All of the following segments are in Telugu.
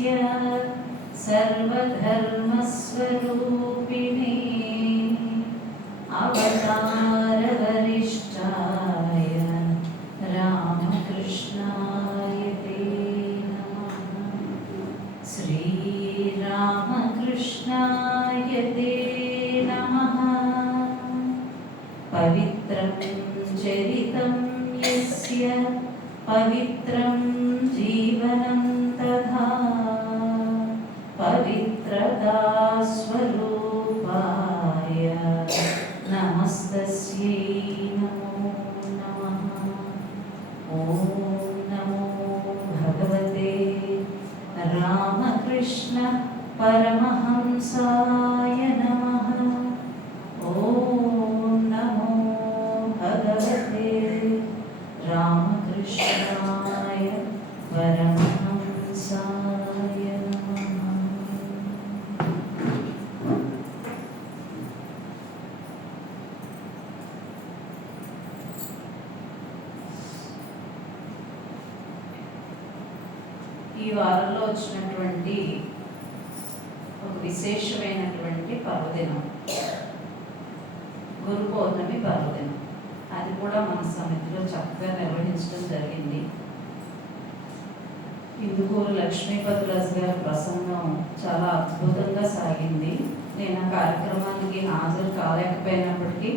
सर्वधर्मस्वरूपिणे अवतारवरिष्ठाय रामकृष्णाय ते नमः। श्रीरामकृष्णाय ते नमः। पवित्रं चरितं यस्य पवित्रं जीवनं तथा पवित्रता स्वरूपाय नमस्तस्यै नमो नमः। ॐ नमो भगवते रामकृष्ण परमहंसाय नमः। ॐ नमो भगवते रामकृष्णाय परमहंसाय नमः। ఈ వారంలో వచ్చినటువంటి ఒక విశేషమైనటువంటి పర్వదినం గురు పౌర్ణమి పర్వదినం. అది కూడా మన సమితిలో చక్కగా నిర్వహించడం జరిగింది. ఇందుకూరు లక్ష్మీపతిరాజు గారి ప్రసంగం చాలా అద్భుతంగా సాగింది. నేను ఆ కార్యక్రమానికి హాజరు కాలేకపోయినప్పటికీ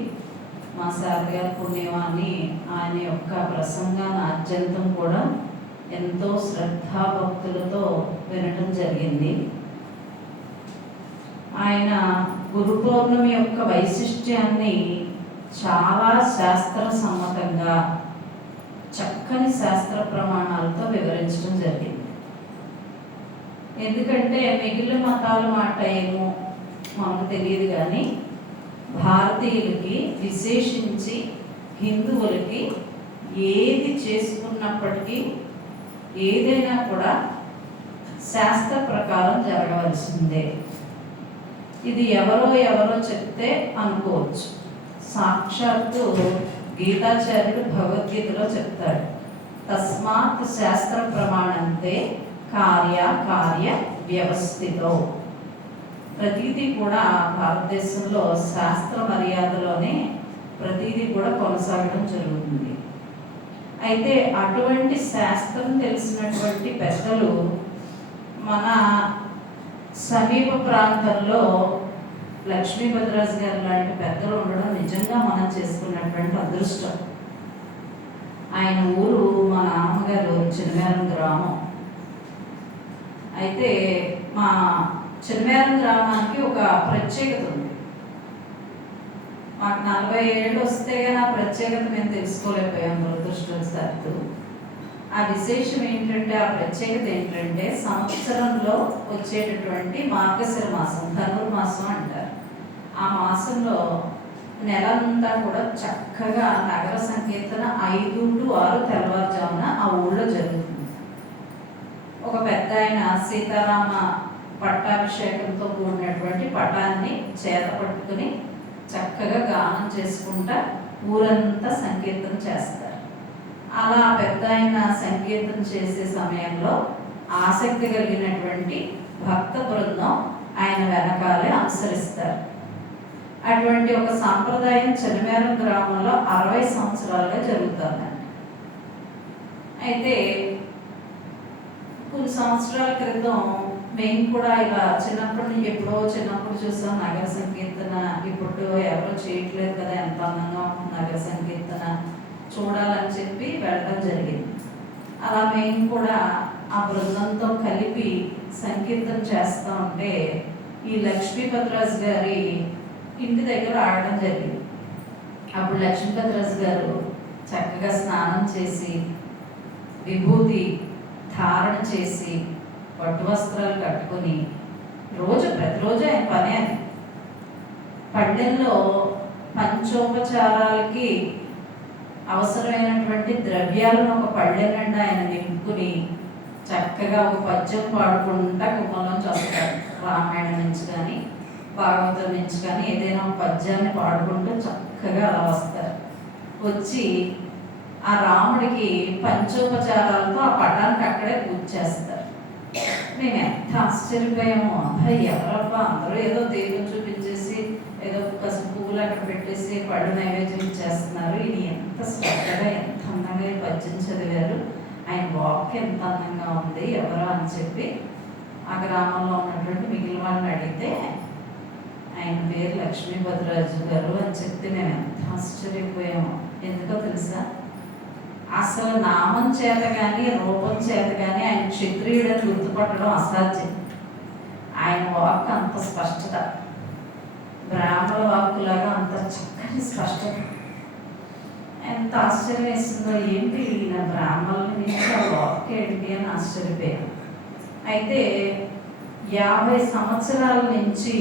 మా సార్ గారి పుణ్యమాన్ని ఆయన యొక్క ప్రసంగాన్ని ఆద్యంతం కూడా ఎంతో శ్రద్ధాభక్తులతో వినడం జరిగింది. ఆయన గురు పౌర్ణమి యొక్క వైశిష్ట్యాన్ని చాలా శాస్త్ర సమ్మతంగా చక్కని శాస్త్ర ప్రమాణాలతో వివరించడం జరిగింది. ఎందుకంటే మిగిలిన మతాల మాట ఏమో మనకు తెలియదు, కానీ భారతీయులకి విశేషించి హిందువులకి ఏది చేసుకున్నప్పటికీ ఏదైనా కూడా శాస్త్ర ప్రకారం జరగవలసిందే. ఇది ఎవరో చెప్తే అనుకోవచ్చు. సాక్షాత్తు గీతాచార్యుడు భగవద్గీతలో చెప్తాడు, తస్మాత్ శాస్త్ర ప్రమాణంతే కార్య వ్యవస్థితో. ప్రతిదీ కూడా భారతదేశంలో శాస్త్ర మర్యాదలోనే ప్రతిదీ కూడా కొనసాగడం జరుగుతుంది. అయితే అటువంటి శాస్త్రం తెలిసినటువంటి పెద్దలు మన సమీప ప్రాంతంలో లక్ష్మీపతిరాజు గారు లాంటి పెద్దలు ఉండడం నిజంగా మనం చేసుకున్నటువంటి అదృష్టం. ఆయన ఊరు మా నాన్నగారు చిన్నమేరం గ్రామం. అయితే మా చిన్నమేరం గ్రామానికి ఒక ప్రత్యేకత ఉంది. మాకు 40 ఏళ్ళు వస్తే కానీ ఆ ప్రత్యేకత మేము తెలుసుకోలేకపోయాం దురదృష్టవశాత్తు. ఆ విశేషం ఏంటంటే, ఆ ప్రత్యేకత ఏంటంటే, సంవత్సరంలో వచ్చేటటువంటి మార్గశిర మాసం, ధనుర్మాసం అంటారు. ఆ మాసంలో నెలంతా కూడా చక్కగా నగర సంకీర్తన 5 to 6 తెల్లవారుజామున ఆ ఊళ్ళో జరుగుతుంది. ఒక పెద్ద ఆయన సీతారామ పట్టాభిషేకంతో కూడినటువంటి పటాన్ని చేత పట్టుకుని చక్కగా గానం చేసుకుంటా ఊరంతా సంకీర్తన చేస్తారు. అలా పెద్ద ఆయన సంకీర్తన చేసే సమయంలో ఆసక్తి కలిగినటువంటి భక్త బృందం ఆయన వెనకాలే అనుసరిస్తారు. అటువంటి ఒక సాంప్రదాయం చిన్నమేరం గ్రామంలో 60 సంవత్సరాలుగా జరుగుతుందండి. అయితే కొన్ని సంవత్సరాల క్రితం మేము కూడా ఇలా చిన్నప్పుడు చూసాం నగర సంకీర్తన. ఇప్పుడు ఎవరో చేయట్లేదు కదా, ఎంత అందంగా ఉంటుంది నగర సంకీర్తన, చూడాలని చెప్పి వెళ్ళడం జరిగింది. అలా మేము కూడా ఆ బృందంతో కలిపి సంకీర్తన చేస్తూ ఉంటే ఈ లక్ష్మీపతిరాజు గారి ఇంటి దగ్గర ఆడడం జరిగింది. అప్పుడు లక్ష్మీపతిరాజు గారు చక్కగా స్నానం చేసి విభూతి ధారణ చేసి పట్టు వస్త్రాలు కట్టుకొని ప్రతిరోజు ఆయన పని అది. పళ్ళెల్లో పంచోపచారాలకి అవసరమైనటువంటి ద్రవ్యాలను ఒక పళ్ళె నిండా ఆయన నింపుకుని చక్కగా ఒక పద్యం పాడుకుంటా కుమ్మలోంచి వస్తారు. రామాయణం నుంచి కానీ భాగవతం నుంచి కానీ ఏదైనా ఒక పద్యాన్ని పాడుకుంటూ చక్కగా అలా వస్తారు. వచ్చి ఆ రాముడికి పంచోపచారాలతో ఆ పటానికి అక్కడే పూజ చేస్తారు. మేము ఎంత ఆశ్చర్యపోయాము. అబ్బాయి ఎవరబ్బా, అందరూ ఏదో దేవుని చూపించేసి ఏదో కసుపు పువ్వులు అక్కడ పెట్టేసి పళ్ళు నైవేద్యం ఇచ్చేస్తున్నారు, ఇది ఎంత శ్రద్ధగా ఎంత అందంగా పద్యం చదివారు, ఆయన వాక్ ఎంత అందంగా ఉంది, ఎవరో అని చెప్పి ఆ గ్రామంలో ఉన్నటువంటి మిగిలిన వాళ్ళని అడిగితే ఆయన పేరు లక్ష్మీభద్రరాజు గారు అని చెప్తే మేము ఎంత ఆశ్చర్యపోయాము. ఎందుకో తెలుసా, అసలు నామం చేత కానీ రూపం చేత కానీ ఆయన క్షత్రియుడని గుర్తుపట్టడం అసాధ్యం. ఆయన వాక్ అంత స్పష్టత, బ్రాహ్మణ వాక్కులాగా అంత చక్కని స్పష్టత. ఎంత ఆశ్చర్యం వేస్తుందో, ఏంటి ఈయన బ్రాహ్మణుల నుంచి ఆ వాక్ ఏంటి అని ఆశ్చర్యపోయాను. అయితే 50 సంవత్సరాల నుంచి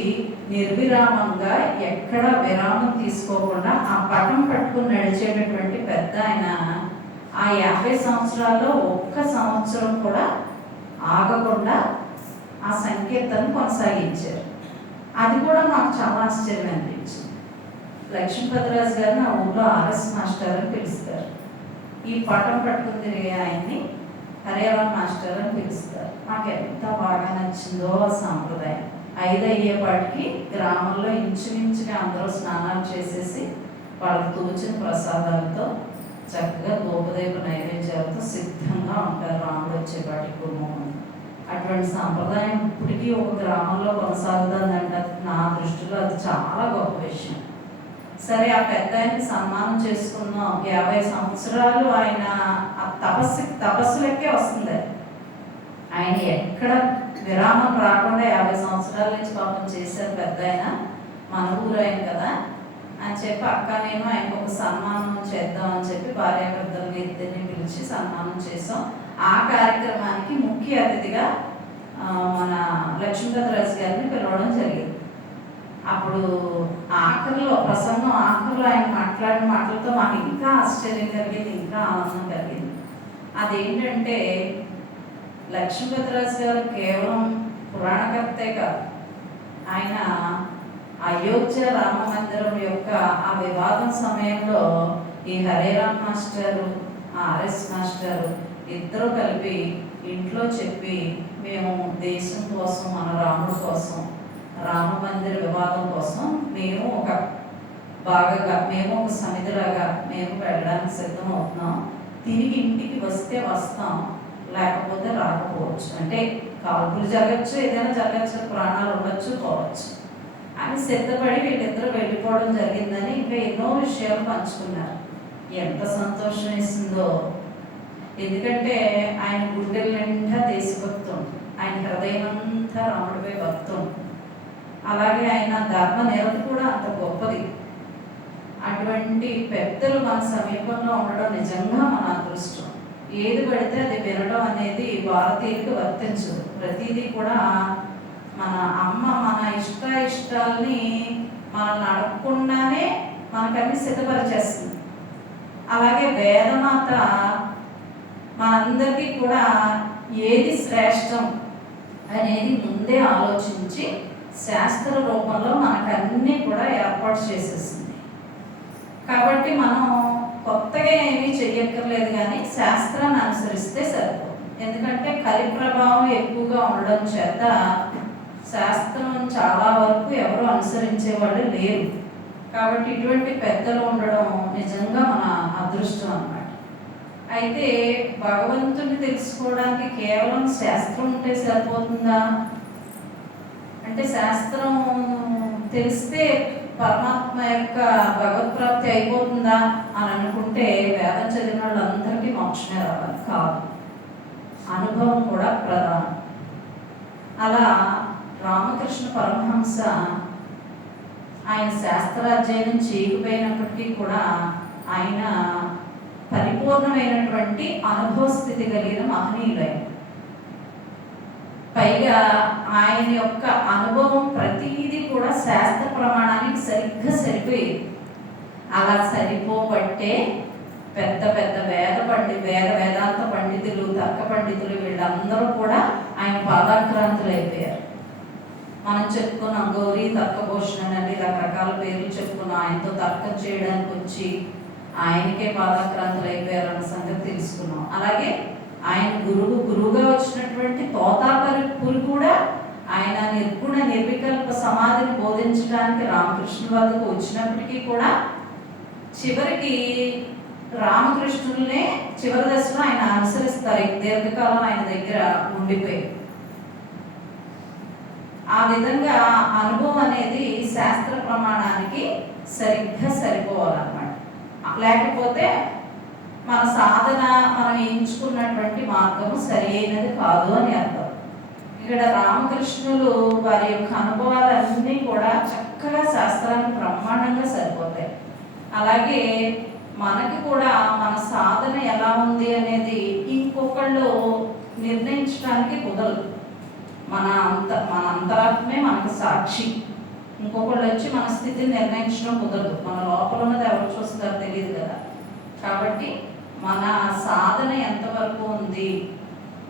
నిర్విరామంగా ఎక్కడ విరామం తీసుకోకుండా ఆ పటం పట్టుకుని నడిచేటటువంటి పెద్ద ఆయన ఆ 50 సంవత్సరాల్లో ఒక్క సంవత్సరం కూడా ఆగకుండా ఆ సంకీర్తన కొనసాగించారు. అది కూడా మాకు చాలా ఆశ్చర్యం అనిపించింది. లక్ష్మీపతిరాజు గారిని ఆ ఊళ్ళో ఆర్ఎస్ మాస్టర్ అని పిలుస్తారు. ఈ పటం పట్టుకుని తిరిగే ఆయన్ని హరిరామ్ మాస్టర్ అని పిలుస్తారు. మాకు ఎంత బాగా నచ్చిందో ఆ సాంప్రదాయం. 5 అయ్యేపాటికి గ్రామంలో ఇంచుమించుగా అందరూ స్నానాలు చేసేసి వాళ్ళకి తోచిన ప్రసాదాలతో చక్కగా గోపదేవ నైవేద్యాలతో సిద్ధంగా ఉంటారు రాముడు వచ్చేపాటికి గుమ్మం. అటువంటి సాంప్రదాయం ఇప్పటికీ ఒక గ్రామంలో కొనసాగుతుందంట. నా దృష్టిలో అది చాలా గొప్ప విషయం. సరే, ఆ పెద్ద ఆయనకి సన్మానం చేసుకున్నాం. 50 సంవత్సరాలు ఆయన ఆ తపస్సులకే వస్తుంది. ఆయన ఎక్కడ విరామం రాకుండా 50 సంవత్సరాల నుంచి పాపం చేశారు పెద్ద ఆయన. మన ఊరు ఆయన కదా అని చెప్పి అక్క నేను ఆయనకు ఒక సన్మానం చేద్దాం అని చెప్పి భార్యాభర్తలని ఇద్దరిని పిలిచి సన్మానం చేసాం. ఆ కార్యక్రమానికి ముఖ్య అతిథిగా మన లక్ష్మీపతిరాజు గారిని పిలవడం జరిగింది. అప్పుడు ఆఖరిలో ప్రసంగం ఆఖరిలో ఆయన మాట్లాడిన మాటలతో మాకు ఇంకా ఆశ్చర్యం కలిగింది, ఇంకా ఆనందం కలిగింది. అదేంటంటే, లక్ష్మీపతిరాజు గారు కేవలం పురాణకర్తే కాదు, ఆయన అయోధ్య రామ మందిరం యొక్క ఆ వివాదం సమయంలో ఈ హరిరామ్ మాస్టరు ఆర్ఎస్ మాస్టరు ఇద్దరు కలిపి ఇంట్లో చెప్పి, మేము దేశం కోసం, మన రాముడు కోసం, రామ మందిర వివాదం కోసం మేము ఒక సమితిలాగా మేము వెళ్ళడానికి సిద్ధం అవుతున్నాం. తిరిగి ఇంటికి వస్తే వస్తాం, లేకపోతే రాకపోవచ్చు. అంటే కాల్పులు జరగచ్చు, ఏదైనా జరగచ్చు, ప్రాణాలు ఉండొచ్చు, పోవచ్చు అని సిద్ధపడి వీళ్ళిద్దరూ వెళ్ళిపోవడం జరిగిందని ఇంకా ఎన్నో విషయాలు పంచుకున్నారు. ఎంత సంతోషం ఇస్తుందో. ఎందుకంటే ఆయన గుండెల నిండా దేశభక్తం, ఆయన హృదయం అంతా రాముడిపై భక్తం. అలాగే ఆయన ధర్మ నిరత కూడా అంత గొప్పది. అటువంటి పెద్దలు మన సమీపంలో ఉండడం నిజంగా మన అదృష్టం. ఏది పడితే అది వినడం అనేది భారతీయులకు వర్తించదు. ప్రతిదీ కూడా మన అమ్మ మన ఇష్టాలని మనల్ని అడగకుండానే మనకన్నీ సిద్ధపరిచేస్తుంది. అలాగే వేదమాత మనందరికీ కూడా ఏది శ్రేష్టం అనేది ముందే ఆలోచించి శాస్త్ర రూపంలో మనకన్నీ కూడా ఏర్పాటు చేసేస్తుంది. కాబట్టి మనం కొత్తగా ఏమీ చెయ్యక్కర్లేదు, కానీ శాస్త్రాన్ని అనుసరిస్తే సరిపోతుంది. ఎందుకంటే కలి ప్రభావం ఎక్కువగా ఉండడం చేత శాస్త్రం చాలా వరకు ఎవరు అనుసరించే వాళ్ళు లేరు. కాబట్టి ఇటువంటి పెద్దలు ఉండడం నిజంగా మన అదృష్టం అన్నమాట. అయితే భగవంతుని తెలుసుకోవడానికి కేవలం శాస్త్రం ఉంటే సరిపోతుందా అంటే, శాస్త్రం తెలిస్తే పరమాత్మ యొక్క భగవత్ప్రాప్తి అయిపోతుందా అని అనుకుంటే వేదం చదివిన వాళ్ళందరికీ మోక్షమే రావాలి. కాదు, అనుభవం కూడా ప్రధానం. అలా రామకృష్ణ పరమహంస ఆయన శాస్త్రాధ్యయనం చేయకపోయినప్పటికీ కూడా ఆయన పరిపూర్ణమైనటువంటి అనుభవ స్థితి కలిగిన మహనీయులైన. పైగా ఆయన యొక్క అనుభవం ప్రతిదీ కూడా శాస్త్ర ప్రమాణానికి సరిగ్గా సరిపోయేది. అలా సరిపోబట్టే పెద్ద పెద్ద వేదాంత పండితులు, తర్క పండితులు వీళ్ళందరూ కూడా ఆయన పాదాక్రాంతులు అయిపోయారు. మనం చెప్పుకున్నాం గౌరీ తర్కభూషణ్ అని రకరకాల పేర్లు చెప్పుకున్నాం. ఆయనతో తర్కం చేయడానికి వచ్చి ఆయనకే పాదాక్రాంతులు అయిపోయారు అన్న సంగతి తెలుసుకున్నాం. అలాగే ఆయన గురువుగా వచ్చినటువంటి తోతాపరి కూడా ఆయన నిర్గుణ నిర్వికల్ప సమాధిని బోధించడానికి రామకృష్ణుల వద్దకు వచ్చినప్పటికీ కూడా చివరికి రామకృష్ణుల్నే చివరి దశలో ఆయన అనుసరిస్తారు. దీర్ఘకాలం ఆయన దగ్గర ఉండిపోయి ఆ విధంగా అనుభవం అనేది శాస్త్ర ప్రమాణానికి సరిగ్గా సరిపోవాలన్నమాట. లేకపోతే మన సాధన మనం ఎంచుకున్నటువంటి మార్గము సరి అయినది కాదు అని అర్థం. ఇక్కడ రామకృష్ణులు వారి యొక్క అనుభవాలన్నీ కూడా చక్కగా శాస్త్రానికి బ్రహ్మాండంగా సరిపోతాయి. అలాగే మనకి కూడా మన సాధన ఎలా ఉంది అనేది ఇంకొకళ్ళు నిర్ణయించడానికి కుదరదు. మన అంతరాత్మే మనకు సాక్షి. ఇంకొకళ్ళు వచ్చి మన స్థితిని నిర్ణయించడం కుదరదు. మన లోపల ఉన్నది ఎవరు చూస్తారో తెలియదు కదా. కాబట్టి మన సాధన ఎంతవరకు ఉంది,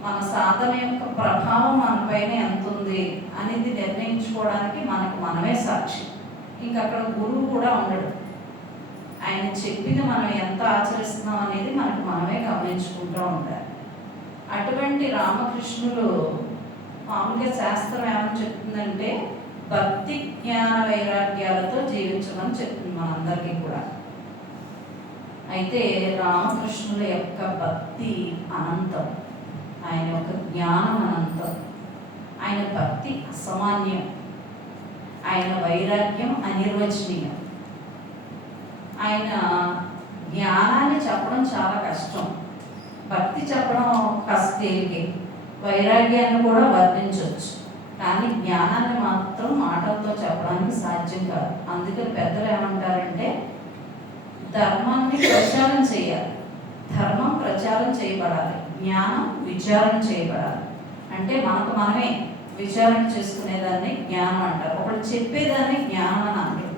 మన సాధన యొక్క ప్రభావం మన పైన ఎంత ఉంది అనేది నిర్ణయించుకోవడానికి మనకు మనమే సాక్షి. ఇంకా అక్కడ గురువు కూడా ఉండడు. ఆయన చెప్పిన మనం ఎంత ఆచరిస్తున్నాం అనేది మనకు మనమే గమనించుకుంటూ ఉంటారు. అటువంటి రామకృష్ణులు మామూలుగా శాస్త్రం ఏమని చెప్తుందంటే భక్తి జ్ఞాన వైరాగ్యాలతో జీవించమని చెప్తుంది మనందరికీ కూడా. అయితే రామకృష్ణుల యొక్క భక్తి అనంతం, ఆయన యొక్క జ్ఞానం అనంతం, ఆయన భక్తి అసామాన్యం, ఆయన వైరాగ్యం అనిర్వచనీయం. ఆయన జ్ఞానాన్ని చెప్పడం చాలా కష్టం, భక్తి చెప్పడం కాస్త తేలికే, వైరాగ్యాన్ని కూడా వర్ణించవచ్చు. కానీ జ్ఞానాన్ని మాత్రం మాటలతో చెప్పడానికి సాధ్యం కాదు. అందుకని పెద్దలు ఏమంటారంటే ధర్మాన్ని ప్రచారం చేయాలి, ధర్మం ప్రచారం చేయబడాలి, జ్ఞానం విచారణ చేయబడాలి. అంటే మనకు మనమే విచారణ చేసుకునేదాన్ని జ్ఞానం అంటారు. ఒకటి చెప్పేదాన్ని జ్ఞానం అని అంటారు.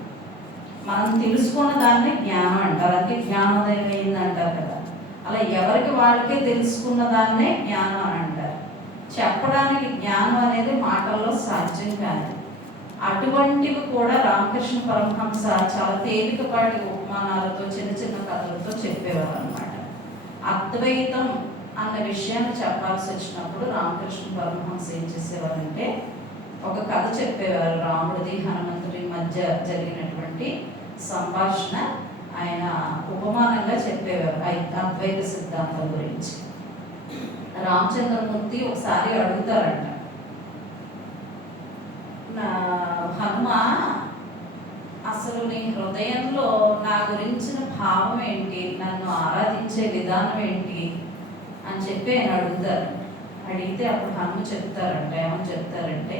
మనం తెలుసుకున్న దాన్ని జ్ఞానం అంటారు. అంటే జ్ఞానోదయం అయింది అంటారు కదా. అలా ఎవరికి వాళ్ళకే తెలుసుకున్న దాన్నే జ్ఞానం అని అంటారు. చెప్పడానికి జ్ఞానం అనేది మాటల్లో సాధ్యం కాదు. అటువంటివి కూడా రామకృష్ణ పరమహంస చాలా తేలికపాటి ఉపమానాలతో చిన్న చిన్న కథలతో చెప్పేవారు అనమాట. అద్వైతం అన్న విషయాన్ని చెప్పాల్సి వచ్చినప్పుడు రామకృష్ణ పరమహంస ఏం చేసేవారంటే ఒక కథ చెప్పేవారు. రాముడిది హనుమంతుడి మధ్య జరిగినటువంటి సంభాషణ ఆయన ఉపమానంగా చెప్పేవారు అద్వైత సిద్ధాంతం గురించి. రామచంద్రమూర్తి ఒకసారి అడుగుతారంట, హనుమ అసలు నీ హృదయంలో నా గురించిన భావం ఏంటి, నన్ను ఆరాధించే విధానం ఏంటి అని చెప్పి ఆయన అడుగుతారు. అడిగితే అప్పుడు హనుమ చెప్తారంట, ఏమని చెప్తారంటే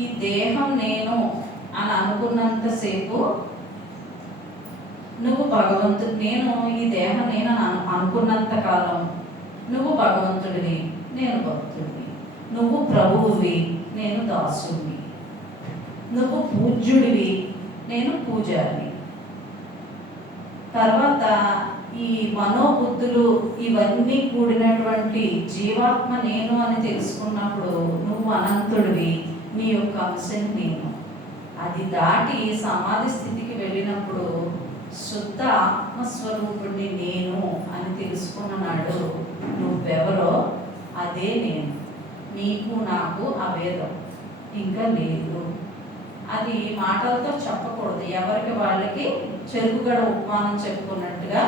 ఈ దేహం నేను అని అనుకున్నంతసేపు నువ్వు భగవంతుడు, నేను ఈ దేహం నేను అనుకున్నంత కాలం నువ్వు భగవంతుడివి, నేను భక్తుడివి, నువ్వు ప్రభువువి, నేను దాసుడివి, నువ్వు పూజ్యుడివి, నేను పూజారిని. తర్వాత ఈ మనోబుద్ధులు ఇవన్నీ కూడినటువంటి జీవాత్మ నేను అని తెలుసుకున్నప్పుడు నువ్వు అనంతుడివి, నీ యొక్క అంశం నేను. అది దాటి సమాధి స్థితికి వెళ్ళినప్పుడు శుద్ధ ఆత్మస్వరూపుడిని నేను అని తెలుసుకున్న నాడు నువ్వెవరో అదే నేను, నీకు నాకు అభేదం ఇంకా లేదు. అది మాటలతో చెప్పకూడదు, ఎవరికి వాళ్ళకి చెరుకుగడ ఉపమానం చెప్పుకున్నట్టుగా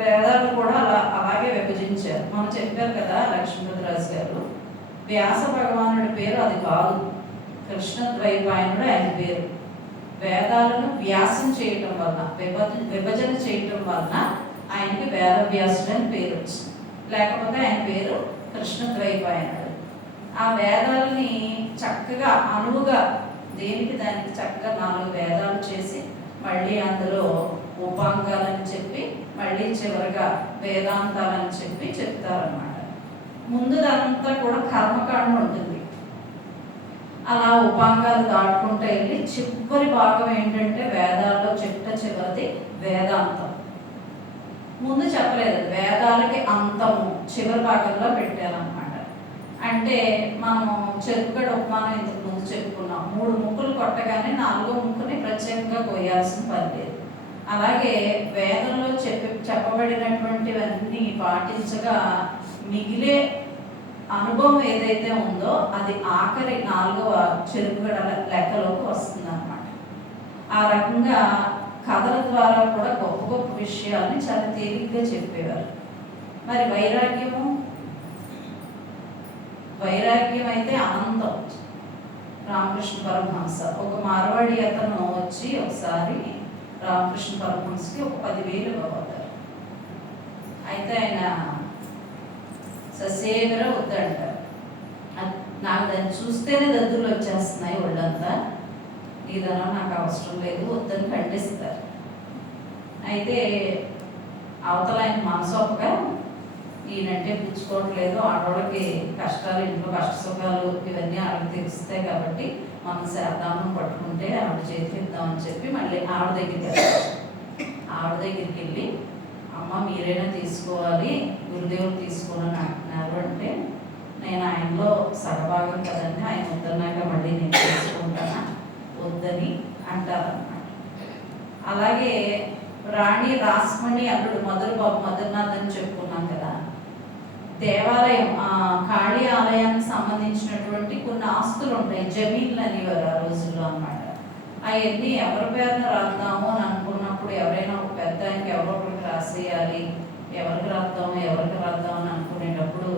వేదాలు కూడా అలాగే విభజించారు. మనం చెప్పారు కదా లక్ష్మీపతిరాజు గారు, వ్యాస భగవానుడి పేరు అది కాదు, కృష్ణద్వైపాయనుడు ఆయన పేరు. వేదాలను వ్యాసం చేయటం వలన విభజన చేయటం వలన ఆయనకి వేదవ్యాసుడు అని పేరు వచ్చింది. లేకపోతే ఆయన పేరు కృష్ణద్వైపాయనుడు. ఆ వేదాలని చక్కగా అనువుగా దేనికి దానికి చక్కగా 4 వేదాలు చేసి మళ్ళీ అందులో ఉపాంగాలని చెప్పి మళ్ళీ చివరిగా వేదాంతాలని చెప్పి చెప్తారన్నమాట. ముందుదంతా కూడా కర్మకాండ ఉంటుంది. అలా ఉపాంగాలు దాటుకుంటూ వెళ్ళి చివరి భాగం ఏంటంటే వేదాల్లో చివరిది వేదాంతం. ముందు చెప్పలేదు, వేదాలకి అంతము చివరి భాగంలో పెట్టారనమాట. అంటే మనము చెరుకుగడ ఉపమానం ఇంతకు ముందు చెప్పుకున్నాం. 3 ముక్కులు కొట్టగానే 4వ ముక్కుని ప్రత్యేకంగా కొయ్యాల్సిన పని లేదు. అలాగే వేదంలో చెప్పబడినటువంటివన్నీ పాటించగా మిగిలే అనుభవం ఏదైతే ఉందో అది ఆఖరి 4వ చెరుకుగడ లెక్కలోకి వస్తుంది అన్నమాట. ఆ రకంగా కథల ద్వారా కూడా గొప్ప గొప్ప విషయాల్ని చాలా తేలిగ్గా చెప్పేవారు. మరి వైరాగ్యం అయితే అనంతం. రామకృష్ణ పరమహంస ఒక మార్వాడి అతను వచ్చి ఒకసారి రామకృష్ణ పరమహంసకి ఒక 10,000 ఇవ్వబోతారు. అయితే ఆయన ససేమిరా వద్దంటారు. నాకు దాన్ని చూస్తేనే దద్దులు వచ్చేస్తున్నాయి ఒళ్ళంతా, ఈ ధనం నాకు అవసరం లేదు వద్దని ఖండిస్తారు. అయితే అవతల ఆయన మనసొప్పక ఈయనంటే పుచ్చుకోవట్లేదు, ఆడవాళ్ళకి కష్టాలు, ఇంట్లో కష్ట సుఖాలు ఇవన్నీ ఆవిడ తెలుస్తాయి కాబట్టి మనం శారదామం పట్టుకుంటే ఆవిడ చేతికి ఇద్దామని చెప్పి మళ్ళీ ఆవిడ దగ్గరికి వెళ్ళి అమ్మ మీరైనా తీసుకోవాలి, గురుదేవుడు తీసుకోవాలని అంటున్నారు అంటే నేను ఆయనలో సగభాగం కదండి, ఆయన వద్దన్నాక మళ్ళీ నేను తీసుకుంటానా వద్దని అంటారన్నమాట. అలాగే రాణి రాస్మణి అల్లుడు మధురనాథ్ అని చెప్పుకున్నాం కదా, దేవాలయం కాళీ ఆలయానికి సంబంధించినటువంటి కొన్ని ఆస్తులు ఉంటాయి, జమీన్లు అనేవారు ఆ రోజుల్లో అన్నమాట. అవన్నీ ఎవరి పేరున రాద్దాము అని అనుకున్నప్పుడు ఎవరైనా ఒక పెద్ద ఆయనకి ఎవరో ఒకరికి రాసేయాలి, ఎవరికి రాద్దాం అని అనుకునేటప్పుడు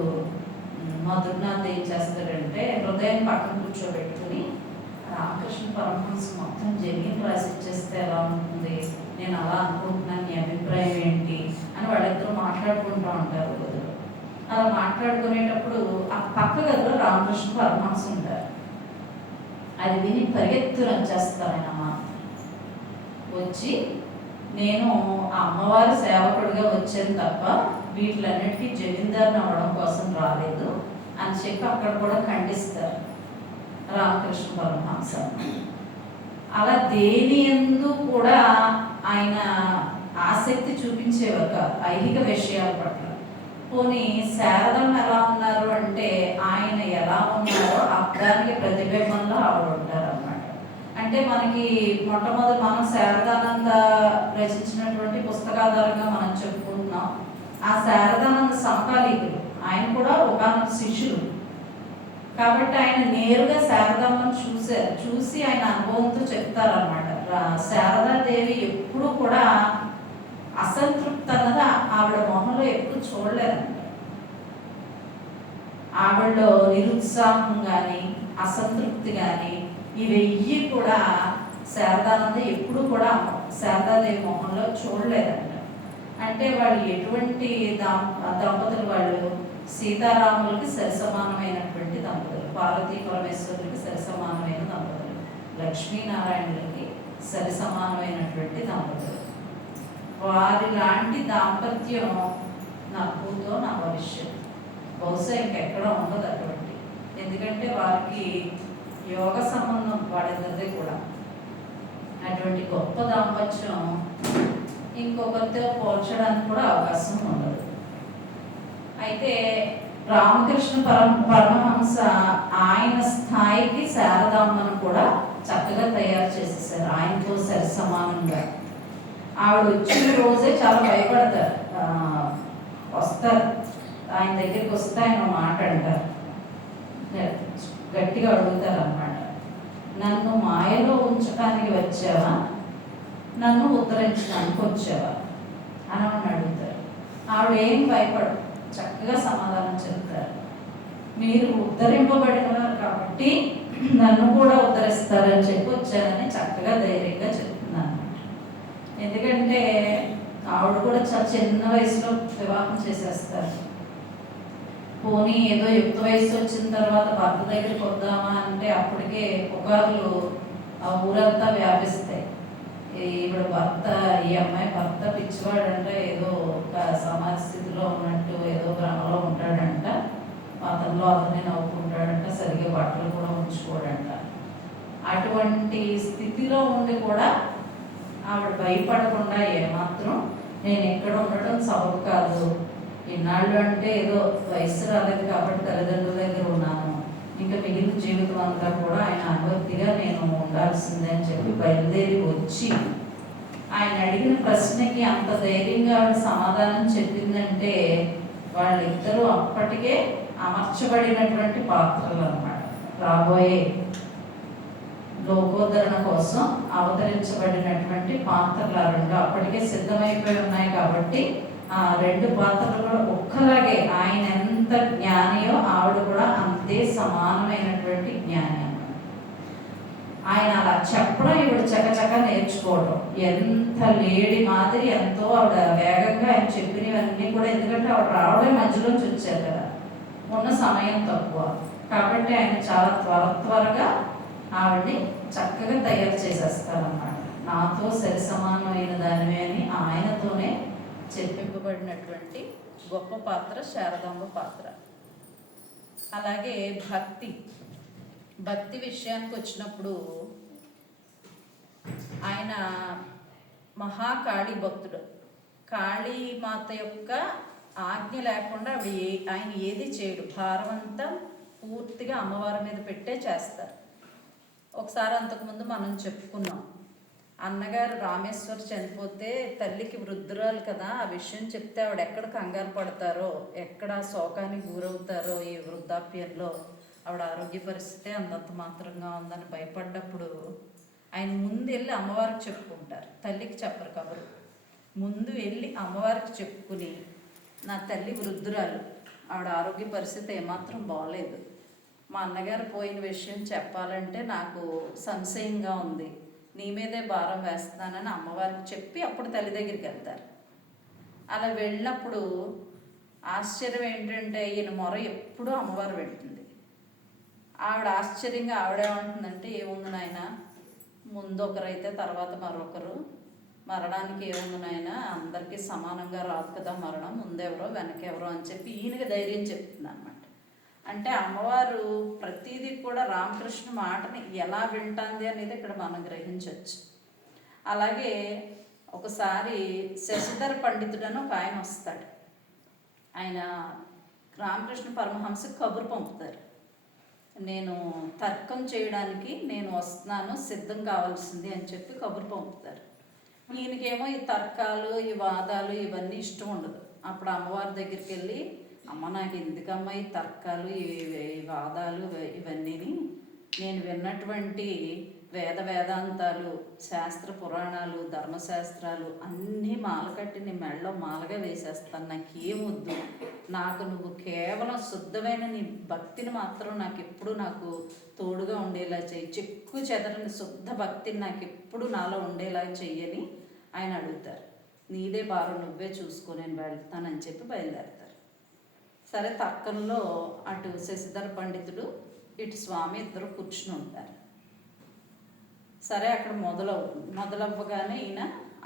మధురనాథ్ ఏం చేస్తాడంటే హృదయం పక్కన కూర్చోబెట్టుకుని రామకృష్ణ పరమహంస మొత్తం జమీన్ రాసి ఇచ్చేస్తే ఎలా ఉంటుంది, నేను అలా అనుకుంటున్నాను, నీ అభిప్రాయం ఏంటి అని వాళ్ళిద్దరూ మాట్లాడుకుంటూ ఉంటారు. అలా మాట్లాడుకునేటప్పుడు ఆ పక్క గదిలో రామకృష్ణ పరమహంస ఉంటారు. అది విని పరిగెత్తున వచ్చేస్తారు. ఆయన వచ్చి నేను ఆ అమ్మవారి సేవకుడిగా వచ్చాను తప్ప వీటిలన్నిటికీ జమీందారుని అవ్వడం కోసం రాలేదు అని చెప్పి అక్కడ కూడా ఖండిస్తారు రామకృష్ణ పరమహంస. అలా దేని యందు కూడా ఆయన ఆసక్తి చూపించేవారు కాదు ఐహిక విషయాల పట్ల. పోనీ శారదమ్మ ఎలా ఉన్నారు అంటే ఆయన ఎలా ఉన్నారో దానికి ప్రతిబింబంలో ఆవిడ ఉంటారు అన్నమాట. అంటే మనకి మొట్టమొదటి మనం శారదానంద రచించినటువంటి పుస్తకాధారంగా మనం చెప్పుకుంటున్నాం. ఆ శారదానంద సమకాలీకులు, ఆయన కూడా ఒకనొక శిష్యులు కాబట్టి ఆయన నేరుగా శారదమ్మను చూసి ఆయన అనుభవంతో చెప్తారనమాట. శారదాదేవి ఎప్పుడూ కూడా అసంతృప్తి అన్నది ఆవిడ మొహంలో ఎప్పుడు చూడలేదంట. ఆవిడలో నిరుత్సాహం కానీ అసంతృప్తి కానీ ఇవెయ్యి కూడా శారదానంద ఎప్పుడు కూడా శారదాదేవి మొహంలో చూడలేదంట. అంటే వాళ్ళు ఎటువంటి దంపతులు, వాళ్ళు సీతారాములకి సరిసమానమైనటువంటి దంపతులు, పార్వతీ పరమేశ్వరులకి సరిసమానమైన దంపతులు, లక్ష్మీనారాయణులకి సరిసమానమైనటువంటి దంపతులు. వారి లాంటి దాంపత్యం నా భూతో నా భవిష్యత్ బహుశా ఇంకెక్కడ ఉండదు అటువంటి. ఎందుకంటే వారికి యోగ సంబంధం వాడినదే కూడా అటువంటి గొప్ప దాంపత్యం ఇంకొకరితో పోల్చడానికి కూడా అవకాశం ఉండదు. అయితే రామకృష్ణ పరమహంస ఆయన స్థాయికి శారదామ్మను కూడా చక్కగా తయారు చేసేసారు, ఆయనతో సరి సమానంగా. ఆవిడ వచ్చిన రోజే చాలా భయపడతారు. వస్తారు ఆయన దగ్గరికి వస్తే ఆయన మాట అంటారు, గట్టిగా అడుగుతారు అన్నమాట, నన్ను మాయలో ఉంచడానికి వచ్చావా, నన్ను ఉద్ధరించడానికి వచ్చావా అని అడుగుతారు. ఆవిడ ఏం భయపడరు, చక్కగా సమాధానం చెప్తారు. మీరు ఉద్ధరింపబడినవారు కాబట్టి నన్ను కూడా ఉద్ధరిస్తారని చెప్పి వచ్చానని చక్కగా ధైర్యంగా చెప్తున్నాను. ఎందుకంటే ఆవిడ కూడా చాలా చిన్న వయసులో వివాహం చేసేస్తారు. పోనీ ఏదో యుక్త వయసు వచ్చిన తర్వాత భర్త దగ్గరికి వద్దామా అంటే అప్పటికే పుకార్లు ఆ ఊరంతా వ్యాపిస్తాయి. ఇప్పుడు భర్త, ఈ అమ్మాయి భర్త పిచ్చివాడంట, ఏదో ఒక సమాజ స్థితిలో ఉన్నట్టు ఏదో భ్రమలో ఉంటాడంట, అతనిలో అతనే నవ్వుకుంటాడంట, సరిగ్గా బట్టలు కూడా ఉంచుకోడంట. అటువంటి స్థితిలో ఉండి కూడా ఆవిడ భయపడకుండా ఏమాత్రం నేను ఎక్కడ ఉండడం సబబు కాదు, ఇన్నాళ్ళు అంటే ఏదో వయసు రాలేదు కాబట్టి తల్లిదండ్రుల దగ్గర ఉన్నాను, ఇంకా మిగిలిన జీవితం అంతా కూడా ఆయన అనుభక్తిగా నేను ఉండాల్సిందే అని చెప్పి బయలుదేరి వచ్చి ఆయన అడిగిన ప్రశ్నకి అంత ధైర్యంగా ఆవిడ సమాధానం చెప్పిందంటే వాళ్ళిద్దరూ అప్పటికే అమర్చబడినటువంటి పాత్రలు అన్నమాట. రాబోయే లోకోద్ధరణ కోసం అవతరించబడినటువంటి పాత్రలు ఆ రెండు అప్పటికే సిద్ధమైపోయి ఉన్నాయి. కాబట్టి ఆ రెండు పాత్రలు కూడా ఒక్కలాగే, ఆయన ఎంత జ్ఞానియో ఆవిడ కూడా అంతే సమానమైనటువంటి జ్ఞాని అన్నమాట. ఆయన అలా చెప్పడం ఈవిడ చకచక నేర్చుకోవడం, ఎంత లేడి మాదిరి ఎంతో ఆవిడ వేగంగా ఆయన చెప్పినవన్నీ కూడా, ఎందుకంటే ఆవిడ రావడం మధ్యలోంచి వచ్చారు కదా, ఉన్న సమయం తక్కువ కాబట్టి ఆయన చాలా త్వరగా ఆవిడ్ని చక్కగా తయారు చేసేస్తారన్నమాట. నాతో సరి సమానమైన దానివే అని ఆయనతోనే చెప్పింపబడినటువంటి గొప్ప పాత్ర శారదాంబ పాత్ర. అలాగే భక్తి విషయానికి వచ్చినప్పుడు ఆయన మహాకాళీ భక్తుడు. కాళీమాత యొక్క ఆజ్ఞ లేకుండా ఆయన ఏది చేయడు, భారమంతా పూర్తిగా అమ్మవారి మీద పెట్టే చేస్తారు. ఒకసారి అంతకుముందు మనం చెప్పుకున్నాం, అన్నగారు రామేశ్వర్ చనిపోతే తల్లికి వృద్ధురాలు కదా, ఆ విషయం చెప్తే ఆవిడ ఎక్కడ కంగారు పడతారో, ఎక్కడ శోకానికి గురవుతారో, ఈ వృద్ధాప్యంలో ఆవిడ ఆరోగ్య పరిస్థితి అంతంత మాత్రంగా ఉందని భయపడ్డప్పుడు ఆయన ముందు వెళ్ళి అమ్మవారికి చెప్పుకుంటారు. తల్లికి చెప్పరు కబురు, ముందు వెళ్ళి అమ్మవారికి చెప్పుకుని, నా తల్లి వృద్ధురాలు, ఆవిడ ఆరోగ్య పరిస్థితి ఏమాత్రం బాగలేదు, మా అన్నగారు పోయిన విషయం చెప్పాలంటే నాకు సంశయంగా ఉంది, నీ మీదే భారం వేస్తున్నానని అమ్మవారికి చెప్పి అప్పుడు తల్లి దగ్గరికి వెళ్తారు. అలా వెళ్ళినప్పుడు ఆశ్చర్యం ఏంటంటే ఈయన మొర ఎప్పుడూ అమ్మవారు పెడుతుంది. ఆవిడ ఆశ్చర్యంగా ఆవిడేమంటుందంటే, ఏముంది నాయన, ముందు ఒకరైతే తర్వాత మరొకరు, మరణానికి ఏముంది నాయన, అందరికీ సమానంగా రాదు కదా మరణం, ముందెవరో వెనకెవరో అని చెప్పి ఈయనకి ధైర్యం చెప్తుంది అన్నమాట. అంటే అమ్మవారు ప్రతిదీ కూడా రామకృష్ణ మాటని ఎలా వింటుంది అనేది ఇక్కడ మనం గ్రహించవచ్చు. అలాగే ఒకసారి శశిధర పండితుడని ఒక ఆయన వస్తాడు. ఆయన రామకృష్ణ పరమహంస కబురు పంపుతారు, నేను తర్కం చేయడానికి నేను వస్తున్నాను, సిద్ధం కావాల్సింది అని చెప్పి కబురు పంపుతారు. ఈయనకేమో ఈ తర్కాలు, ఈ వాదాలు ఇవన్నీ ఇష్టం ఉండదు. అప్పుడు అమ్మవారి దగ్గరికి వెళ్ళి, అమ్మ నాకు ఎందుకమ్మా ఈ తర్కాలు, ఈ వాదాలు, ఇవన్నీ నేను విన్నటువంటి వేదాంతాలు, శాస్త్ర పురాణాలు, ధర్మశాస్త్రాలు అన్నీ మాలకట్టి నీ మెళ్ళలో మాలగా వేసేస్తాను, నాకేమొద్దు, నాకు నువ్వు కేవలం శుద్ధమైన నీ భక్తిని మాత్రం నాకు తోడుగా ఉండేలా చెయ్యి, చెక్కు చెదరని శుద్ధ భక్తిని నాకు ఎప్పుడు నాలో ఉండేలా చెయ్యని ఆయన అడుగుతారు. నీదే భారం నువ్వే చూసుకో, నేను వెళ్తానని చెప్పి బయలుదేరతారు. సరే, తర్కంలో అటు శశిధర పండితుడు ఇటు స్వామి ఇద్దరు కూర్చుని ఉంటారు. సరే, అక్కడ మొదలవ్వగానే ఈయన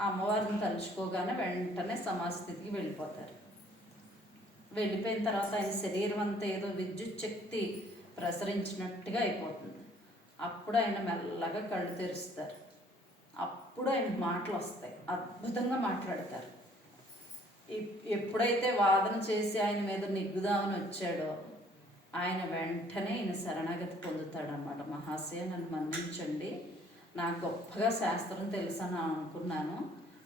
అమ్మవారిని తలుచుకోగానే వెంటనే సమాస్థితికి వెళ్ళిపోతారు. వెళ్ళిపోయిన తర్వాత ఆయన శరీరం అంతా ఏదో విద్యుత్ శక్తి ప్రసరించినట్టుగా అయిపోతుంది. అప్పుడు ఆయన మెల్లగా కళ్ళు తెరుస్తారు. అప్పుడు ఆయనకు మాటలు వస్తాయి, అద్భుతంగా మాట్లాడతారు. ఎప్పుడైతే వాదన చేసి ఆయన మీద నిగ్గుదామని వచ్చాడో ఆయన వెంటనే ఈయన శరణాగతి పొందుతాడనమాట. మహాశయ, నన్ను మన్నించండి, నాకు గొప్పగా శాస్త్రం తెలుసని అనుకున్నాను,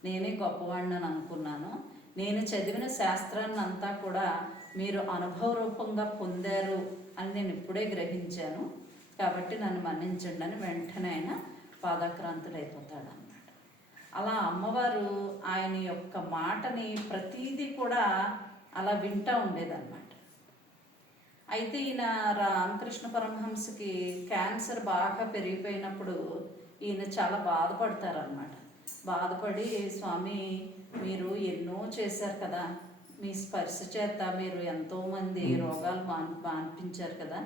నేనే గొప్పవాడిని అని అనుకున్నాను, నేను చదివిన శాస్త్రాన్ని అంతా కూడా మీరు అనుభవ రూపంగా పొందారు అని నేను ఇప్పుడే గ్రహించాను, కాబట్టి నన్ను మన్నించండి అని వెంటనే ఆయన పాదాక్రాంతుడైపోతాడు అన్నమాట. అలా అమ్మవారు ఆయన యొక్క మాటని ప్రతీదీ కూడా అలా వింటూ ఉండేదన్నమాట. అయితే ఈయన రామకృష్ణ పరమహంసకి క్యాన్సర్ బాగా పెరిగిపోయినప్పుడు ఈయన చాలా బాధపడతారనమాట. బాధపడి, స్వామి మీరు ఎన్నో చేశారు కదా, మీ స్పర్శ చేత మీరు ఎంతోమంది రోగాలు మాన్పించారు కదా.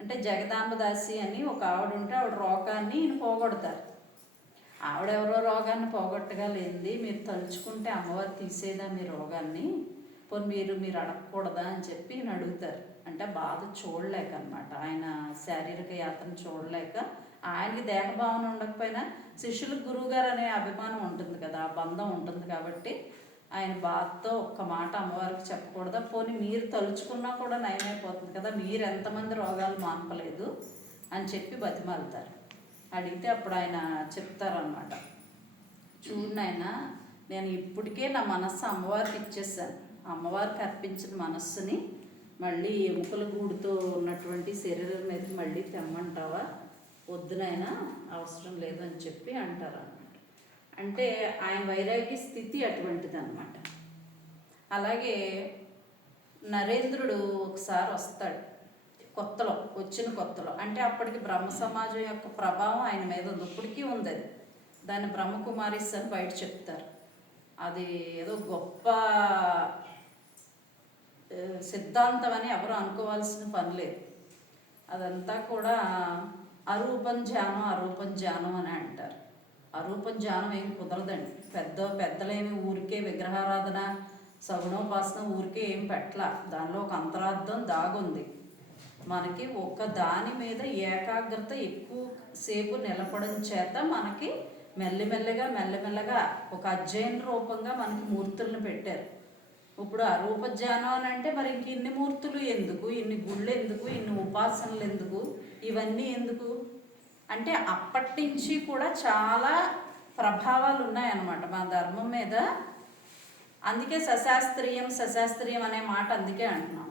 అంటే జగదాంబదాసి అని ఒక ఆవిడ ఉంటే ఆవిడ రోగాన్ని ఈయన పోగొడతారు. ఆవిడెవరో రోగాన్ని పోగొట్టగా లేనిది మీరు తలుచుకుంటే అమ్మవారు తీసేదా మీ రోగాన్ని, పోనీ మీరు అడగకూడదా అని చెప్పి ఈయన అడుగుతారు. అంటే బాధ చూడలేక అనమాట, ఆయన శారీరక యాత్రను చూడలేక, ఆయనకి దేహభావన ఉండకపోయినా శిష్యులకు గురువుగారు అనే అభిమానం ఉంటుంది కదా, ఆ బంధం ఉంటుంది కాబట్టి ఆయన బాధతో ఒక్క మాట అమ్మవారికి చెప్పకూడదా, పోనీ మీరు తలుచుకున్నా కూడా నయమైపోతుంది కదా, మీరు ఎంతమంది రోగాలు మాన్పలేదు అని చెప్పి బతిమాలుతారు. అడిగితే అప్పుడు ఆయన చెప్తారనమాట, చూడు నాయన, నేను ఇప్పటికే నా మనస్సు అమ్మవారికి ఇచ్చేసాను. అమ్మవారికి అర్పించిన మనస్సుని మళ్ళీ ఎముకల గూడుతో ఉన్నటువంటి శరీరం మీద మళ్ళీ తెమ్మంటావా? వద్దునైనా, అవసరం లేదు అని చెప్పి అంటారు అన్నమాట. అంటే ఆయన వైరాగ్య స్థితి అటువంటిది అన్నమాట. అలాగే నరేంద్రుడు ఒకసారి వస్తాడు, వచ్చిన కొత్తలో, అంటే అప్పటికి బ్రహ్మ సమాజం యొక్క ప్రభావం ఆయన మీద ఉంది, ఇప్పటికీ ఉంది. అది దాన్ని బ్రహ్మకుమారిస్ అని బయట చెప్తారు. అది ఏదో గొప్ప సిద్ధాంతం అని ఎవరు అనుకోవాల్సిన పని లేదు. అదంతా కూడా అరూపం ధ్యానం అని అంటారు. అరూపం ధ్యానం ఏమి కుదరదండి. పెద్దలేమి ఊరికే విగ్రహారాధన సగుణోపాసన ఊరికే ఏం పెట్టలా, దానిలో ఒక అంతరార్థం దాగుంది. మనకి ఒక దాని మీద ఏకాగ్రత ఎక్కువ సేపు నిలపడం చేత మనకి మెల్లమెల్లగా ఒక అధ్యయన రూపంగా మనకి మూర్తులను పెట్టారు. ఇప్పుడు అరూప ధ్యానం అని అంటే మరి ఇంక ఇన్ని మూర్తులు ఎందుకు, ఇన్ని గుళ్ళు ఎందుకు, ఇన్ని ఉపాసనలు ఎందుకు, ఇవన్నీ ఎందుకు అంటే అప్పటి నుంచి కూడా చాలా ప్రభావాలు ఉన్నాయన్నమాట మన ధర్మం మీద. అందుకే సశాస్త్రీయం అనే మాట అందుకే అంటున్నాం.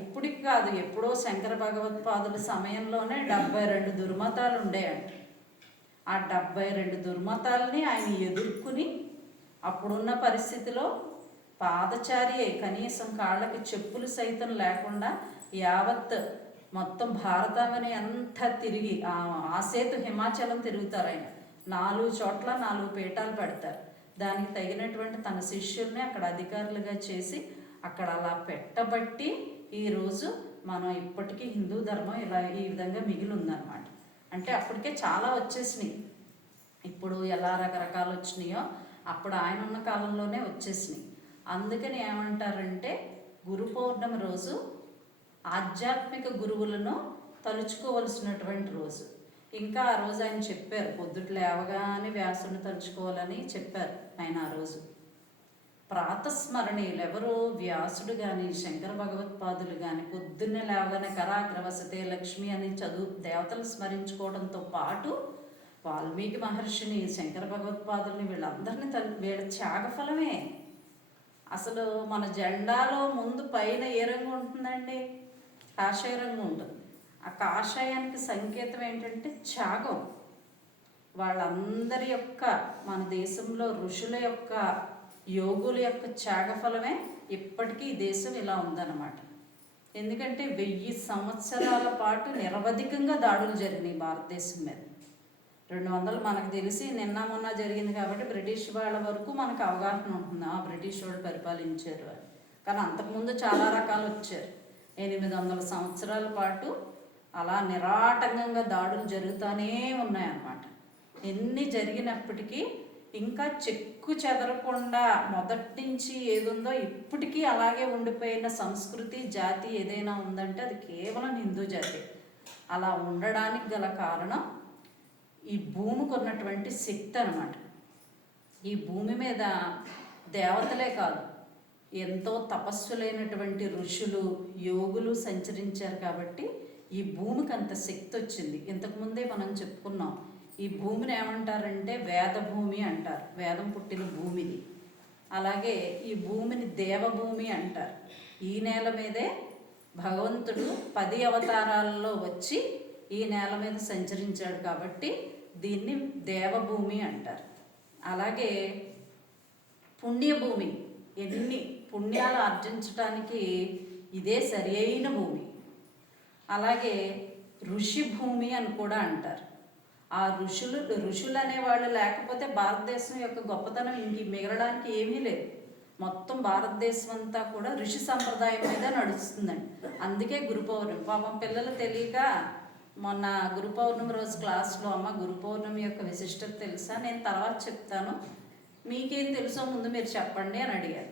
ఇప్పటికి కాదు, ఎప్పుడో శంకర భగవత్పాదుల సమయంలోనే 72 దుర్మతాలు ఉండేయంట. ఆ 72 దుర్మతాలని ఆయన ఎదుర్కొని అప్పుడున్న పరిస్థితిలో పాదచారి కనీసం కాళ్ళకి చెప్పులు సైతం లేకుండా యావత్ మొత్తం భారతావని అంతా తిరిగి ఆసేతు హిమాచలం తిరుగుతారు. ఆయన 4 చోట్ల 4 పీఠాలు పెడతారు. దానికి తగినటువంటి తన శిష్యుల్ని అక్కడ అధికారులుగా చేసి అక్కడ అలా పెట్టబట్టి ఈరోజు మనం ఇప్పటికీ హిందూ ధర్మం ఈ విధంగా మిగిలి ఉందన్నమాట. అంటే అప్పటికే చాలా వచ్చేసినాయి. ఇప్పుడు ఎలా రకరకాలు వచ్చినాయో అప్పుడు ఆయన ఉన్న కాలంలోనే వచ్చేసినాయి. అందుకని ఏమంటారంటే గురు పౌర్ణమి రోజు ఆధ్యాత్మిక గురువులను తలుచుకోవలసినటువంటి రోజు. ఇంకా ఆ రోజు ఆయన చెప్పారు, పొద్దుట లేవగానే వ్యాసుని తలుచుకోవాలని చెప్పారు ఆయన ఆ రోజు. ప్రాతస్మరణీయులు ఎవరు? వ్యాసుడు కానీ శంకర భగవత్పాదులు కానీ పొద్దున్నే లేవగానే కరాగ్రవసతే లక్ష్మి అని దేవతలు స్మరించుకోవడంతో పాటు వాల్మీకి మహర్షిని, శంకర భగవత్పాదుల్ని, వీళ్ళందరినీ వీళ్ళ త్యాగఫలమే. అసలు మన జెండాలో ముందు పైన ఏ రంగు ఉంటుందండి? కాషాయ రంగు ఉంటుంది. ఆ కాషాయానికి సంకేతం ఏంటంటే త్యాగం. వాళ్ళందరి యొక్క మన దేశంలో ఋషుల యొక్క యోగుల యొక్క త్యాగఫలమే ఇప్పటికీ ఈ దేశం ఇలా ఉందన్నమాట. ఎందుకంటే 1000 సంవత్సరాల పాటు నిరవధికంగా దాడులు జరిగినాయి భారతదేశం మీద. 200 మనకు తెలిసి నిన్న మొన్న జరిగింది కాబట్టి బ్రిటిష్ వాళ్ళ వరకు మనకు అవగాహన ఉంటుంది, బ్రిటిష్ వాళ్ళు పరిపాలించారు అని. కానీ అంతకుముందు చాలా రకాలు వచ్చారు. 800 సంవత్సరాల పాటు అలా నిరాటంకంగా దాడులు జరుగుతూనే ఉన్నాయన్నమాట. ఎన్ని జరిగినప్పటికీ ఇంకా చెక్కు చెదరకుండా మొదటి నుంచి ఏదుందో ఇప్పటికీ అలాగే ఉండిపోయిన సంస్కృతి జాతి ఏదైనా ఉందంటే అది కేవలం హిందూ జాతి. అలా ఉండడానికి గల కారణం ఈ భూమికి ఉన్నటువంటి శక్తి అన్నమాట. ఈ భూమి మీద దేవతలే కాదు, ఎంతో తపస్సులైనటువంటి ఋషులు యోగులు సంచరించారు కాబట్టి ఈ భూమికి అంత శక్తి వచ్చింది. ఇంతకుముందే మనం చెప్పుకున్నాం, ఈ భూమిని ఏమంటారంటే వేదభూమి అంటారు, వేదం పుట్టిన భూమిది. అలాగే ఈ భూమిని దేవభూమి అంటారు. ఈ నేల మీదే భగవంతుడు 10 అవతారాలలో వచ్చి ఈ నేల మీద సంచరించాడు కాబట్టి దీన్ని దేవభూమి అంటారు. అలాగే పుణ్యభూమి, ఎన్ని పుణ్యాలు ఆర్జించడానికి ఇదే సరి అయిన భూమి. అలాగే ఋషి భూమి అని కూడా అంటారు. ఆ ఋషులు అనేవాళ్ళు లేకపోతే భారతదేశం యొక్క గొప్పతనం ఇంక మిగలడానికి ఏమీ లేదు. మొత్తం భారతదేశం అంతా కూడా ఋషి సంప్రదాయం మీద నడుస్తుందండి. అందుకే గురు పౌర్ణమి. పాపం పిల్లలు తెలియక మొన్న గురు పౌర్ణమి రోజు క్లాస్లో, అమ్మ గురు పౌర్ణమి యొక్క విశిష్టత తెలుసా? నేను తర్వాత చెప్తాను, మీకేం తెలుసో ముందు మీరు చెప్పండి అని అడిగారు.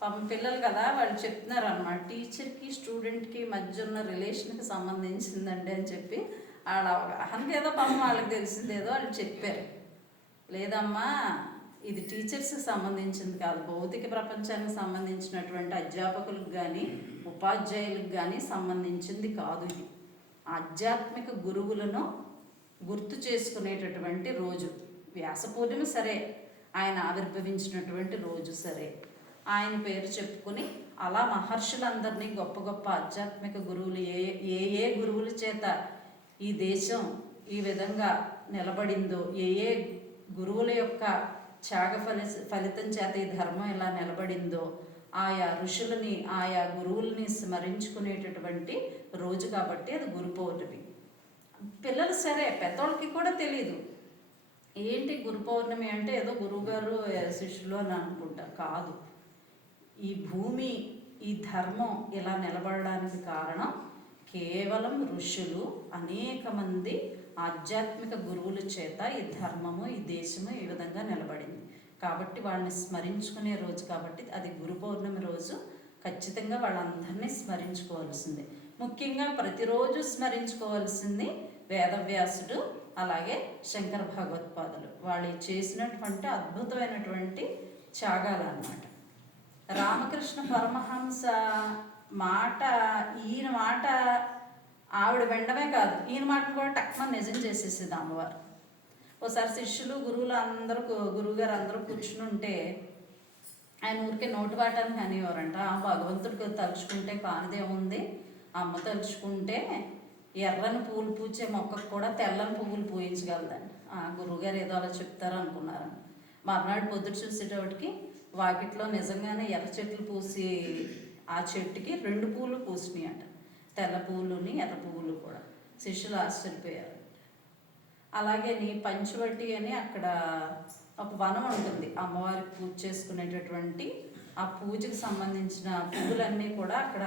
పాపం పిల్లలు కదా, వాళ్ళు చెప్తున్నారు అన్నమాట, టీచర్కి స్టూడెంట్కి మధ్య ఉన్న రిలేషన్కి సంబంధించిందండి అని చెప్పి వాళ్ళ అవగాహనకి ఏదో పాపం వాళ్ళకి తెలిసిందేదో వాళ్ళు చెప్పారు. లేదమ్మా, ఇది టీచర్స్కి సంబంధించింది కాదు, భౌతిక ప్రపంచానికి సంబంధించినటువంటి అధ్యాపకులకు కానీ ఉపాధ్యాయులకు కానీ సంబంధించింది కాదు. ఇది ఆధ్యాత్మిక గురువులను గుర్తు చేసుకునేటటువంటి రోజు. వ్యాస పూర్ణిమ సరే, ఆయన ఆవిర్భవించినటువంటి రోజు సరే, ఆయన పేరు చెప్పుకుని అలా మహర్షులందరినీ గొప్ప గొప్ప ఆధ్యాత్మిక గురువులు ఏ ఏ గురువుల చేత ఈ దేశం ఈ విధంగా నిలబడిందో, ఏ ఏ గురువుల యొక్క త్యాగ ఫలితం చేత ఈ ధర్మం ఇలా నిలబడిందో, ఆయా ఋషులని ఆయా గురువుల్ని స్మరించుకునేటటువంటి రోజు కాబట్టి అది గురు పౌర్ణమి. పిల్లలు సరే, పెద్దోళ్ళకి కూడా తెలీదు ఏంటి గురు పౌర్ణమి అంటే ఏదో గురువుగారు శిష్యులు అని అనుకుంటారు. కాదు, ఈ భూమి ఈ ధర్మం ఇలా నిలబడడానికి కారణం కేవలం ఋషులు, అనేక మంది ఆధ్యాత్మిక గురువుల చేత ఈ ధర్మము ఈ దేశము ఈ విధంగా నిలబడింది. కాబట్టి వాళ్ళని స్మరించుకునే రోజు కాబట్టి అది గురు పౌర్ణమి రోజు. ఖచ్చితంగా వాళ్ళందరినీ స్మరించుకోవాల్సిందే. ముఖ్యంగా ప్రతిరోజు స్మరించుకోవాల్సింది వేదవ్యాసుడు, అలాగే శంకర భగవత్పాదులు. వాళ్ళు చేసినటువంటి అద్భుతమైనటువంటి త్యాగాలు అన్నమాట. రామకృష్ణ పరమహంస మాట, ఈయన మాట ఆవిడ వెండమే కాదు, ఈయన మాటను కూడా టక్మని నిజం చేసేసేది అమ్మవారు. ఒకసారి శిష్యులు గురువులు అందరూ గురువుగారు అందరూ కూర్చుని ఉంటే ఆయన ఊరికే నోటి బాటానికి అనేవారంట, భగవంతుడికి తలుచుకుంటే కానిదేముంది, అమ్మ తలుచుకుంటే ఎర్రని పువ్వులు పూచే మొక్కకు కూడా తెల్లని పువ్వులు పూయించగలదండి. గురువుగారు ఏదో అలా చెప్తారు అనుకున్నారని. మర్నాడు పొద్దుట చూసేటప్పటికి వాకిట్లో నిజంగానే ఎర్ర చెట్లు పూసి ఆ చెట్టుకి 2 పువ్వులు పూసినాయి అంట, తెల్ల పువ్వులుని ఎర్ర పువ్వులు కూడా. శిష్యులు ఆశ్చర్యపోయారు. అలాగే పంచవటి అని అక్కడ ఒక వనం ఉంటుంది, అమ్మవారికి పూజ చేసుకునేటటువంటి ఆ పూజకి సంబంధించిన పువ్వులన్నీ కూడా అక్కడ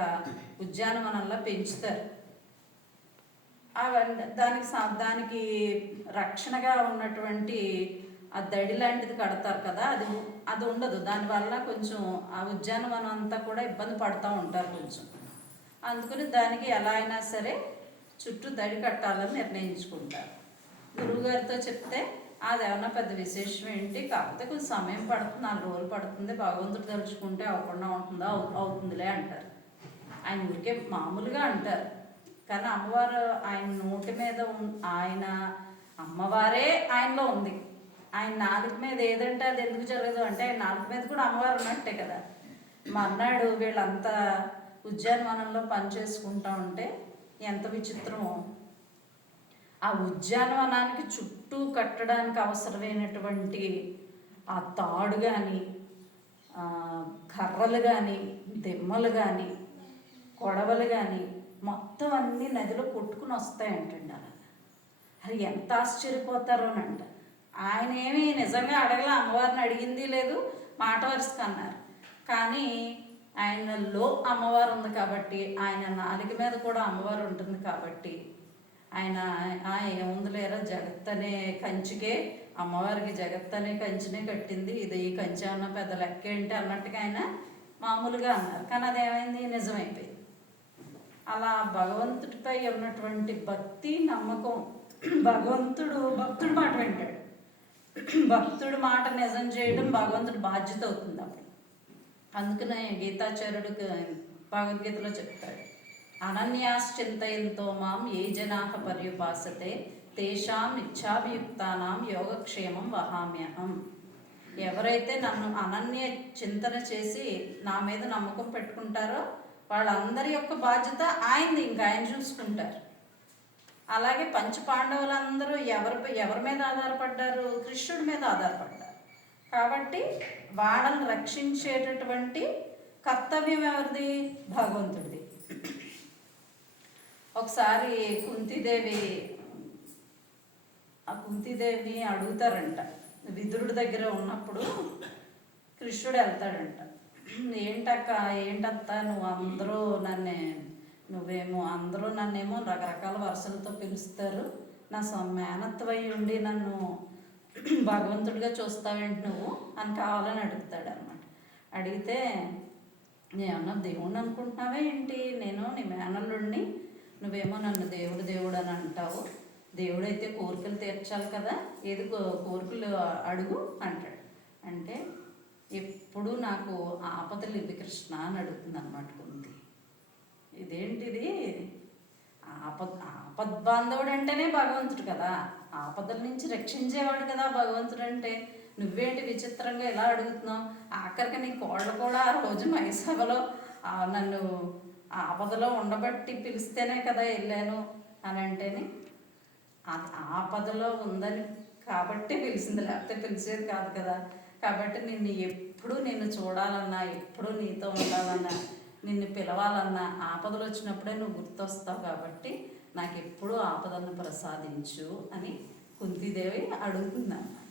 ఉద్యానవనంలో పెంచుతారు. దానికి రక్షణగా ఉన్నటువంటి ఆ దడి లాంటిది కడతారు కదా, అది ఉండదు. దానివల్ల కొంచెం ఆ ఉద్యానవనం అంతా కూడా ఇబ్బంది పడుతూ ఉంటారు కొంచెం. అందుకని దానికి ఎలా అయినా సరే చుట్టూ దడి కట్టాలని నిర్ణయించుకుంటారు. గురువుగారితో చెప్తే అది ఏమన్నా పెద్ద విశేషం ఏంటి, కాకపోతే కొంచెం సమయం పడుతుంది, 4 రోజులు పడుతుంది, భగవంతుడు తలుచుకుంటే అవ్వకుండా ఉంటుందా, అవుతుందిలే అంటారు. ఆయన ఊరికే మామూలుగా అంటారు. కానీ అమ్మవారు ఆయన నోటి మీద ఆయన అమ్మవారే ఆయనలో ఉంది. ఆయన నాలుక మీద ఏదంటే అది ఎందుకు జరగదు అంటే ఆయన నాలుక మీద కూడా అమ్మవారు ఉన్నట్టే కదా. మర్నాడు వీళ్ళంతా ఉద్యానవనంలో పనిచేసుకుంటా ఉంటే ఎంత విచిత్రమో, ఆ ఉద్యానవనానికి చుట్టూ కట్టడానికి అవసరమైనటువంటి ఆ తాడు కానీ, కర్రలు కానీ, దిమ్మలు కానీ, కొడవలు కానీ మొత్తం అన్నీ నదిలో కొట్టుకుని వస్తాయంటండి. అలా అది ఎంత ఆశ్చర్యపోతారోనంట. ఆయన ఏమీ నిజంగా అడగల, అమ్మవారిని అడిగింది లేదు, మాట వరుసకు అన్నారు. కానీ ఆయనలో అమ్మవారు ఉంది కాబట్టి, ఆయన నాలుక మీద కూడా అమ్మవారు ఉంటుంది కాబట్టి ఆయన ఏముంది లేరా, జగత్ అనే కంచికే అమ్మవారికి జగత్ అనే కంచినే కట్టింది, ఇది ఈ కంచి అన్న పెద్ద లెక్క ఏంటి అన్నట్టుగా ఆయన మామూలుగా అన్నారు. కానీ అదేమైంది, నిజమైపోయింది. అలా భగవంతుడిపై ఉన్నటువంటి భక్తి నమ్మకం, భక్తుడు మాట వింటాడు. భక్తుడు మాట నిజం చేయడం భగవంతుడు బాధ్యత అవుతుంది అప్పుడు. అందుకనే గీతాచార్యుడికి భగవద్గీతలో చెప్తాడు, అనన్యాశ్చింతయంతో మాం ఏ జనాః పర్యుపాసతే తేషాం ఇచ్ఛాభియుక్తానాం యోగక్షేమం వహామ్యహం. ఎవరైతే నన్ను అనన్య చింతన చేసి నా మీద నమ్మకం పెట్టుకుంటారో వాళ్ళందరి యొక్క బాధ్యత ఆయనది, ఇంకా ఆయన చూసుకుంటారు. అలాగే పంచపాండవులందరూ ఎవరి మీద ఆధారపడ్డారు, కృష్ణుడి మీద ఆధారపడ్డారు. కాబట్టి వాళ్ళని రక్షించేటటువంటి కర్తవ్యం ఎవరిది, భగవంతుడిది. ఒకసారి కుంతీదేవిని అడుగుతారంట, విదురుడి దగ్గర ఉన్నప్పుడు కృష్ణుడు వెళ్తాడంట, ఏంటత్త అందరూ నన్నేమో రకరకాల వరుసలతో పిలుస్తారు, నా మేనత్వై ఉండి నన్ను భగవంతుడిగా చూస్తావేంటి నువ్వు అని కావాలని అడుగుతాడు అనమాట. అడిగితే నేనన్నా దేవుణ్ణి అనుకుంటున్నావే ఏంటి, నేను నీ మేనల్లుడిని, నువ్వేమో నన్ను దేవుడు అని అంటావు, దేవుడైతే కోరికలు తీర్చాలి కదా, ఏది కోరికలు అడుగు అంటాడు. అంటే ఎప్పుడు నాకు ఆపదలు ఇవి కృష్ణ అని అడుగుతుంది అనమాట కుంతి. ఇదేంటిది, ఆపద్బాంధవుడు అంటేనే భగవంతుడు కదా, ఆపదల నుంచి రక్షించేవాడు కదా భగవంతుడు అంటే. నువ్వేంటి విచిత్రంగా ఇలా అడుగుతున్నావు? ఆఖరికి నీ కోళ్ళు కూడా ఆ రోజు మైసభలో నన్ను ఆపదలో ఉండబట్టి పిలిస్తేనే కదా వెళ్ళాను అని అంటేనే అది ఆపదలో ఉందని కాబట్టి పిలిచింది, లేకపోతే పిలిచేది కాదు కదా. కాబట్టి నిన్ను చూడాలన్నా, ఎప్పుడు నీతో ఉండాలన్నా, నిన్ను పిలవాలన్నా ఆపదలు వచ్చినప్పుడే నువ్వు గుర్తొస్తావు. కాబట్టి నాకు ఎప్పుడూ ఆపదలను ప్రసాదించు అని కుంతీదేవి అడుగుతుంది అన్నమాట.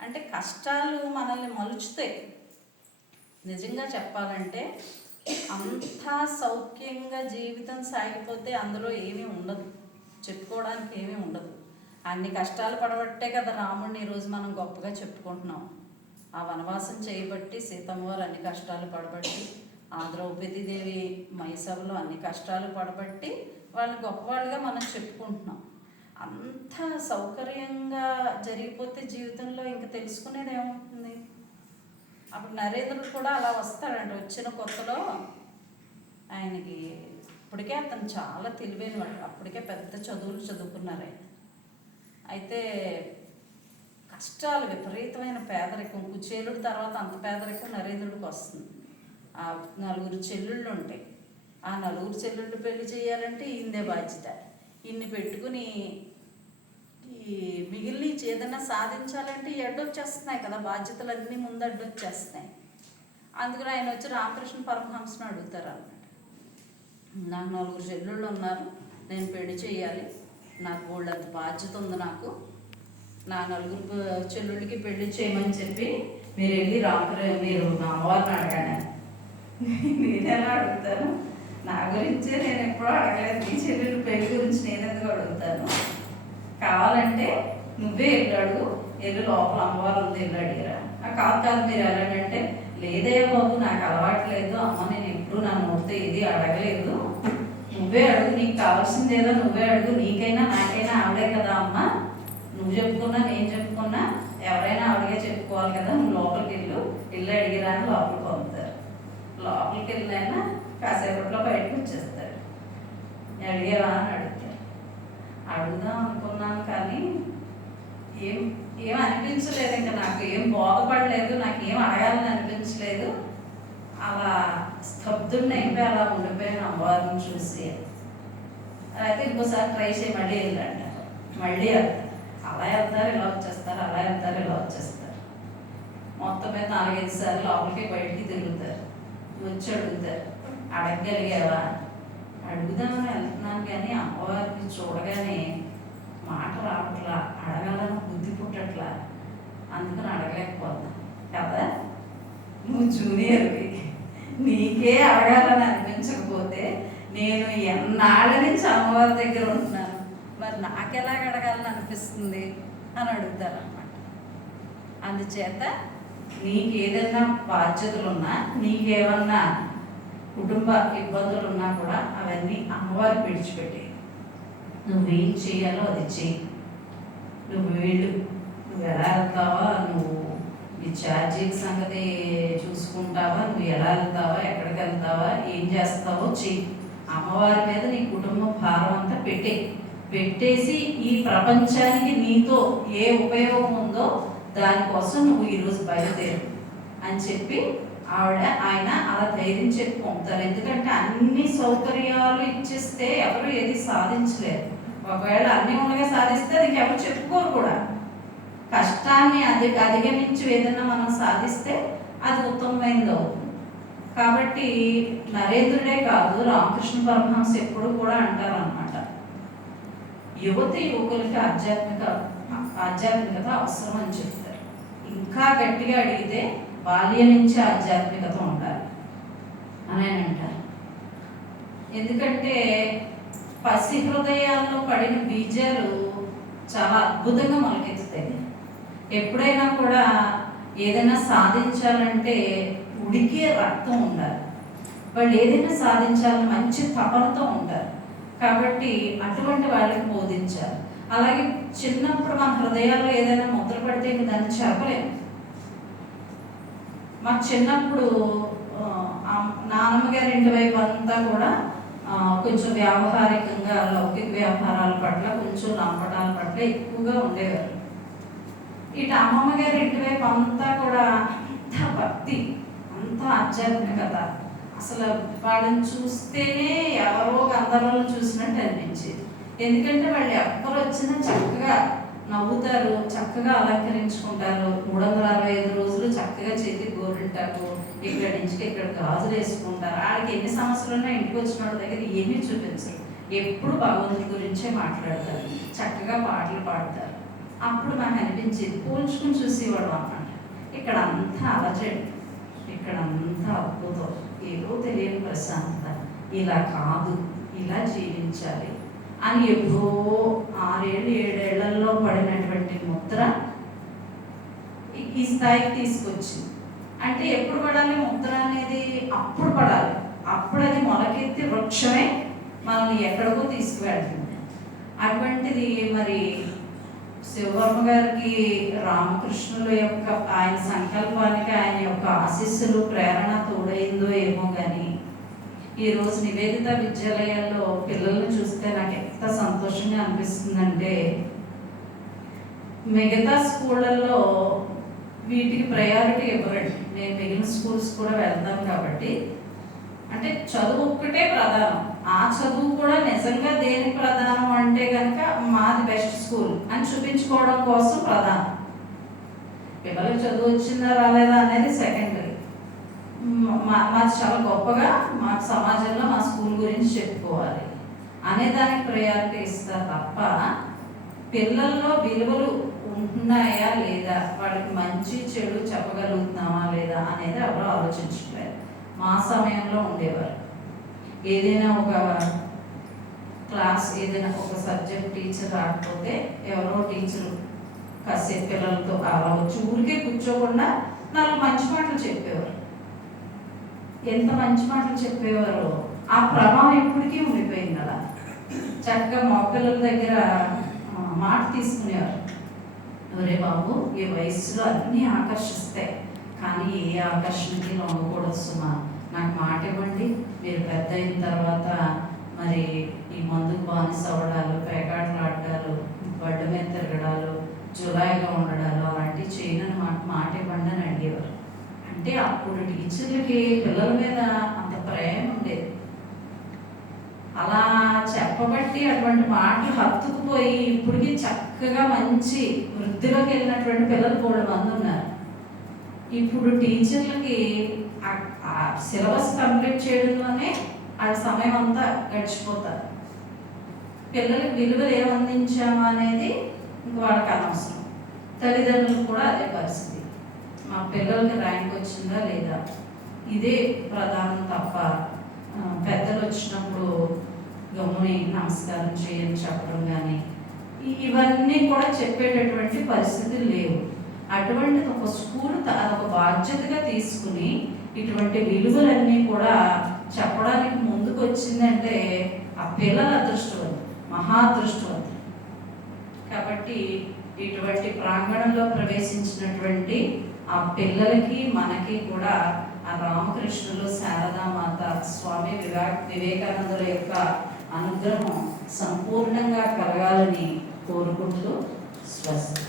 అంటే కష్టాలు మనల్ని మలుచుతాయి. నిజంగా చెప్పాలంటే అంతా సౌఖ్యంగా జీవితం సాగిపోతే అందులో ఏమీ ఉండదు, చెప్పుకోవడానికి ఏమీ ఉండదు. అన్ని కష్టాలు పడబట్టే కదా రాముడిని ఈరోజు మనం గొప్పగా చెప్పుకుంటున్నాం. ఆ వనవాసం చేయబట్టి సీతమ్మ వారు అన్ని కష్టాలు పడబట్టి, ఆ ద్రౌపదీదేవి మైసభలో అన్ని కష్టాలు పడబట్టి వాళ్ళు గొప్పవాళ్ళుగా మనం చెప్పుకుంటున్నాం. అంత సౌకర్యంగా జరిగిపోతే జీవితంలో ఇంక తెలుసుకునేది ఏముంటుంది? అప్పుడు నరేంద్రుడు కూడా అలా వస్తాడంట. వచ్చిన కొత్తలో ఆయనకి ఇప్పటికే అతను చాలా తెలివైన వాడు, అప్పటికే పెద్ద చదువులు చదువుకున్నారు ఆయన. అయితే కష్టాలు, విపరీతమైన పేదరికం, కుచేలుడి తర్వాత అంత పేదరికం నరేంద్రుడికి వస్తుంది. ఆ 4 చెల్లుళ్ళు ఉంటాయి. ఆ 4 చెల్లుళ్ళు పెళ్లి చేయాలంటే ఈయనదే బాధ్యత. ఇన్ని పెట్టుకుని ఈ మిగిలిన ఏదైనా సాధించాలంటే అడ్డొచ్చేస్తున్నాయి కదా, బాధ్యతలన్నీ ముందు అడ్డొచ్చేస్తున్నాయి. అందుకని ఆయన వచ్చి రామకృష్ణ పరమహంసను అడుగుతారు అన్నమాట. నాకు 4 చెల్లుళ్ళు ఉన్నారు, నేను పెళ్లి చేయాలి, నాకు వాళ్ళంత బాధ్యత ఉంది, నాకు నా 4 చెల్లుళ్ళకి పెళ్లి చేయమని చెప్పి మీరు వెళ్ళి మీరు అమ్మవారిని అడగాను. నేను ఎలా అడుగుతాను? నా గురించే నేను ఎప్పుడూ అడగలేదు, నీ చెల్లెలు పెళ్లి గురించి నేను ఎందుకు అడుగుతాను? కావాలంటే నువ్వే వెళ్ళాడు, వెళ్ళి లోపల అమ్మవారు ఉంది, వెళ్ళి అడిగిరా. కాదు మీరు వెళ్ళాడంటే, లేదే బాబు నాకు అలవాటు లేదు అమ్మ, నేను ఎప్పుడు నా నోటితో ఏది అడగలేదు, నువ్వే అడుగు, నీకు కావాల్సింది ఏదో నువ్వే అడుగు, నీకైనా నాకైనా ఆవిడే కదా అమ్మ, నువ్వు చెప్పుకున్నా నేను చెప్పుకున్నా ఎవరైనా ఆవిడగా చెప్పుకోవాలి కదా, నువ్వు లోపలికి వెళ్ళి అడిగిరా అని లోపలికి పంపుతారు. లోపలికి వెళ్ళినైనా కాసేపట్లో బయటకు వచ్చేస్తాడు. అడిగేవా అని అడుగుతారు. అడుగుదాం అనుకున్నాను కానీ ఏం అనిపించలేదు, ఇంకా నాకు ఏం బోధపడలేదు, నాకు ఏం అడగాలని అనిపించలేదు. అలా స్తబ్దుని అయిపోయి అలా ఉండిపోయాను అమ్మవారిని చూసి. అయితే ఇంకోసారి ట్రై చేయి, మళ్ళీ వెళ్ళండి, మళ్ళీ వెళ్తారు. అలా వెళ్తారు, ఇలా వచ్చేస్తారు, అలా వెళ్తారు, ఇలా వచ్చేస్తారు. మొత్తం మీద 4-5 సార్లు లోపలికి బయటికి తిరుగుతారు. వచ్చి అడుగుతారు, అడగగలిగావా? అడుగుదామని వెళ్తున్నాను కానీ అమ్మవారిని చూడగానే మాట రావట్లా, అడగాలని బుద్ధి పుట్టట్లా, అందుకని అడగలేకపోతున్నా కదా. నువ్వు జూనియర్వి, నీకే అడగాలని అనిపించకపోతే నేను ఎన్నాళ్ళ నుంచి అమ్మవారి దగ్గర ఉంటున్నాను, మరి నాకెలా అడగాలని అనిపిస్తుంది అని అడుగుతారు అన్నమాట. అందుచేత నీకు ఏదైనా బాధ్యతలున్నా, నీకేమన్నా కుటుంబ ఇబ్బందులు ఉన్నా కూడా అవన్నీ అమ్మవారు విడిచిపెట్టి నువ్వేం చేయాలో అది చెయ్యి. నువ్వు ఎలా వెళ్తావా, నువ్వు నీ ఛార్జీల సంగతి చూసుకుంటావా, నువ్వు ఎలా వెళ్తావా, ఎక్కడికి వెళ్తావా, ఏం చేస్తావో చెయ్యి. అమ్మవారి మీద నీ కుటుంబ భారం అంతా పెట్టేసి ఈ ప్రపంచానికి నీతో ఏ ఉపయోగం ఉందో దానికోసం నువ్వు ఈరోజు బయలుదేరు అని చెప్పి ఆయన అలా ధైర్యం చెప్పి పంపుతారు. ఎందుకంటే అన్ని సౌకర్యాలు ఇచ్చేస్తే ఎవరు ఏది సాధించలేరు. ఒకవేళ అన్ని ఉండగా సాధిస్తే అది ఎవరు చెప్పుకోరు కూడా. కష్టాన్ని అధిగమించి ఏదైనా మనం సాధిస్తే అది ఉత్తమమైనది అవుతుంది. కాబట్టి నరేంద్రుడే కాదు, రామకృష్ణ పరమహంస ఎప్పుడు కూడా అంటారు అన్నమాట, యువకులకి ఆధ్యాత్మికత అవసరం అని చెప్తారు. ఇంకా గట్టిగా అడిగితే బాల్యం నుంచి ఆధ్యాత్మికత ఉండాలి అని ఆయన అంటారు. ఎందుకంటే పసి హృదయాల్లో పడిన బీజాలు చాలా అద్భుతంగా మొలకెత్తుతాయి. ఎప్పుడైనా కూడా ఏదైనా సాధించాలంటే ఉడికే రక్తం ఉండాలి. వాళ్ళు ఏదైనా సాధించాలని మంచి తపనతో ఉంటారు. కాబట్టి అటువంటి వాళ్ళకి బోధించాలి. అలాగే చిన్నప్పుడు మన హృదయాల్లో ఏదైనా ముద్ర పడితే ఇంక దాన్ని చెరపలేము. మాకు చిన్నప్పుడు నాన్నమ్మ గారి ఇంటి వైపు అంతా కూడా కొంచెం వ్యావహారికంగా లౌకిక వ్యవహారాల పట్ల కొంచెం లంపటాల పట్ల ఎక్కువగా ఉండేవారు. ఇటు అమ్మమ్మ గారి ఇంటి వైపు అంతా కూడా అంత భక్తి, అంత ఆధ్యాత్మికత. అసలు వాళ్ళని చూస్తేనే ఎవరో గంధర్వులను చూసినట్టు అనిపించేది. ఎందుకంటే వాళ్ళు ఎవ్వరు వచ్చినా చక్కగా నవ్వుతారు, చక్కగా అలంకరించుకుంటారు. 365 రోజులు చక్కగా చేతికి గోరింటాకు, ఇక్కడి నుంచి ఇక్కడ గాజులు వేసుకుంటారు. వాళ్ళకి ఎన్ని సంవత్సరాలున్నా ఇంటికి వచ్చిన వాళ్ళ దగ్గర ఏమీ చూపించరు. ఎప్పుడు భగవంతుడి గురించే మాట్లాడతారు, చక్కగా పాటలు పాడతారు. అప్పుడు నాకు అనిపించేది, పోల్చుకుని చూసేవాడు అన్నమాట. ఇక్కడ అంతా అలజడి, ఇక్కడ అంతా అద్భుతం, ఏదో తెలియని ప్రశాంతత. ఇలా కాదు, ఇలా జీవించాలి అని ఎప్పుడో 6 ఏళ్ళు 7 ఏళ్లలో పడినటువంటి ముద్ర ఈ స్థాయికి తీసుకొచ్చింది. అంటే ఎప్పుడు పడాలి ముద్ర అనేది? అప్పుడు పడాలి. అప్పుడు అది మొలకెత్తి వృక్షమే మనల్ని ఎక్కడికో తీసుకువెళ్తుంది. అటువంటిది మరి శివవర్మ గారికి రామకృష్ణుల యొక్క ఆయన సంకల్పానికి ఆయన యొక్క ఆశీస్సులు ప్రేరణ తోడైందో ఏమో కానీ ఈరోజు నివేదిత విద్యాలయాల్లో పిల్లల్ని చూస్తే నాకు ఎంత సంతోషంగా అనిపిస్తుందంటే, మిగతా స్కూళ్ళల్లో వీటికి ప్రయారిటీ ఇవ్వరండి. నేను మిగిలిన స్కూల్స్ కూడా వెళ్తాం కాబట్టి, అంటే చదువు ఒక్కటే ప్రధానం. ఆ చదువు కూడా నిజంగా దేనికి ప్రధానం అంటే కనుక మాది బెస్ట్ స్కూల్ అని చూపించుకోవడం కోసం ప్రధానం. పిల్లలకు చదువు వచ్చిందా రాలేదా అనేది సెకండరీ. మాది చాలా గొప్పగా మా సమాజంలో మా స్కూల్ గురించి చెప్పుకోవాలి అనే దానికి ప్రయారిటీ ఇస్తారు తప్ప పిల్లల్లో విలువలు ఉంటున్నాయా లేదా, వాళ్ళకి మంచి చెడు చెప్పగలుగుతున్నామా లేదా అనేది ఎవరో ఆలోచించట్లేదు. మా సమయంలో ఉండేవారు. ఏదైనా ఒక క్లాస్, ఏదైనా ఒక సబ్జెక్ట్ టీచర్ రాకపోతే ఎవరో టీచరు కాసేపు పిల్లలతో అలా వచ్చి ఊరికే కూర్చోకుండా 4 మంచి మాటలు చెప్పేవారు. ఎంత మంచి మాటలు చెప్పేవారు. ఆ ప్రభావం ఇప్పటికీ ఉండిపోయింది. అలా చక్కగా మా పిల్లల దగ్గర మాట తీసుకునేవారు. ఒరే బాబు, ఈ వయసులో అన్నీ ఆకర్షిస్తాయి, కానీ ఏ ఆకర్షణకి లొంగకూడదు సుమా. నాకు మాట ఇవ్వండి, మీరు పెద్ద అయిన తర్వాత మరి ఈ మందుకు బానిస అవ్వడాలు, పేకాటలు ఆడడాలు, బడ్డ మీద తిరగడాలు, జులాయిగా ఉండడాలు అలాంటివి చేయనని మాట ఇవ్వండి అని అడిగేవారు. అంటే అప్పుడు టీచర్లకి పిల్లల మీద అంత ప్రేమ ఉండేది. అలా చెప్పబట్టి అటువంటి మాటలు హత్తుకుపోయి ఇప్పటికీ చక్కగా మంచి వృద్ధిలోకి వెళ్ళినటువంటి పిల్లలు 3 మంది ఉన్నారు. ఇప్పుడు టీచర్లకి ఆ సిలబస్ కంప్లీట్ చేయడంలోనే ఆ సమయం అంతా గడిచిపోతారు. పిల్లలకి విలువలు ఏమందించాము అనేది ఇంక వాళ్ళకి అనవసరం. తల్లిదండ్రులకు కూడా అదే పరిస్థితి. మా పిల్లలకి ర్యాంక్ వచ్చిందా లేదా, ఇదే ప్రధానం తప్ప పెద్దలు వచ్చినప్పుడు గమ్ముని నమస్కారం చేయని చెప్పడం కానీ ఇవన్నీ కూడా చెప్పేటటువంటి పరిస్థితులు లేవు. అటువంటిది ఒక స్కూల్ ఒక బాధ్యతగా తీసుకుని ఇటువంటి విలువలన్నీ కూడా చెప్పడానికి ముందుకు వచ్చిందంటే ఆ పిల్లల అదృష్టవంతులు, మహా అదృష్టవంతులు. కాబట్టి ఇటువంటి ప్రాంగణంలో ప్రవేశించినటువంటి ఆ పిల్లలకి మనకి కూడా ఆ రామకృష్ణులు, శారదామాత, స్వామి వివేకానందుల యొక్క అనుగ్రహం సంపూర్ణంగా కలగాలని కోరుకుంటూ స్వస్తి.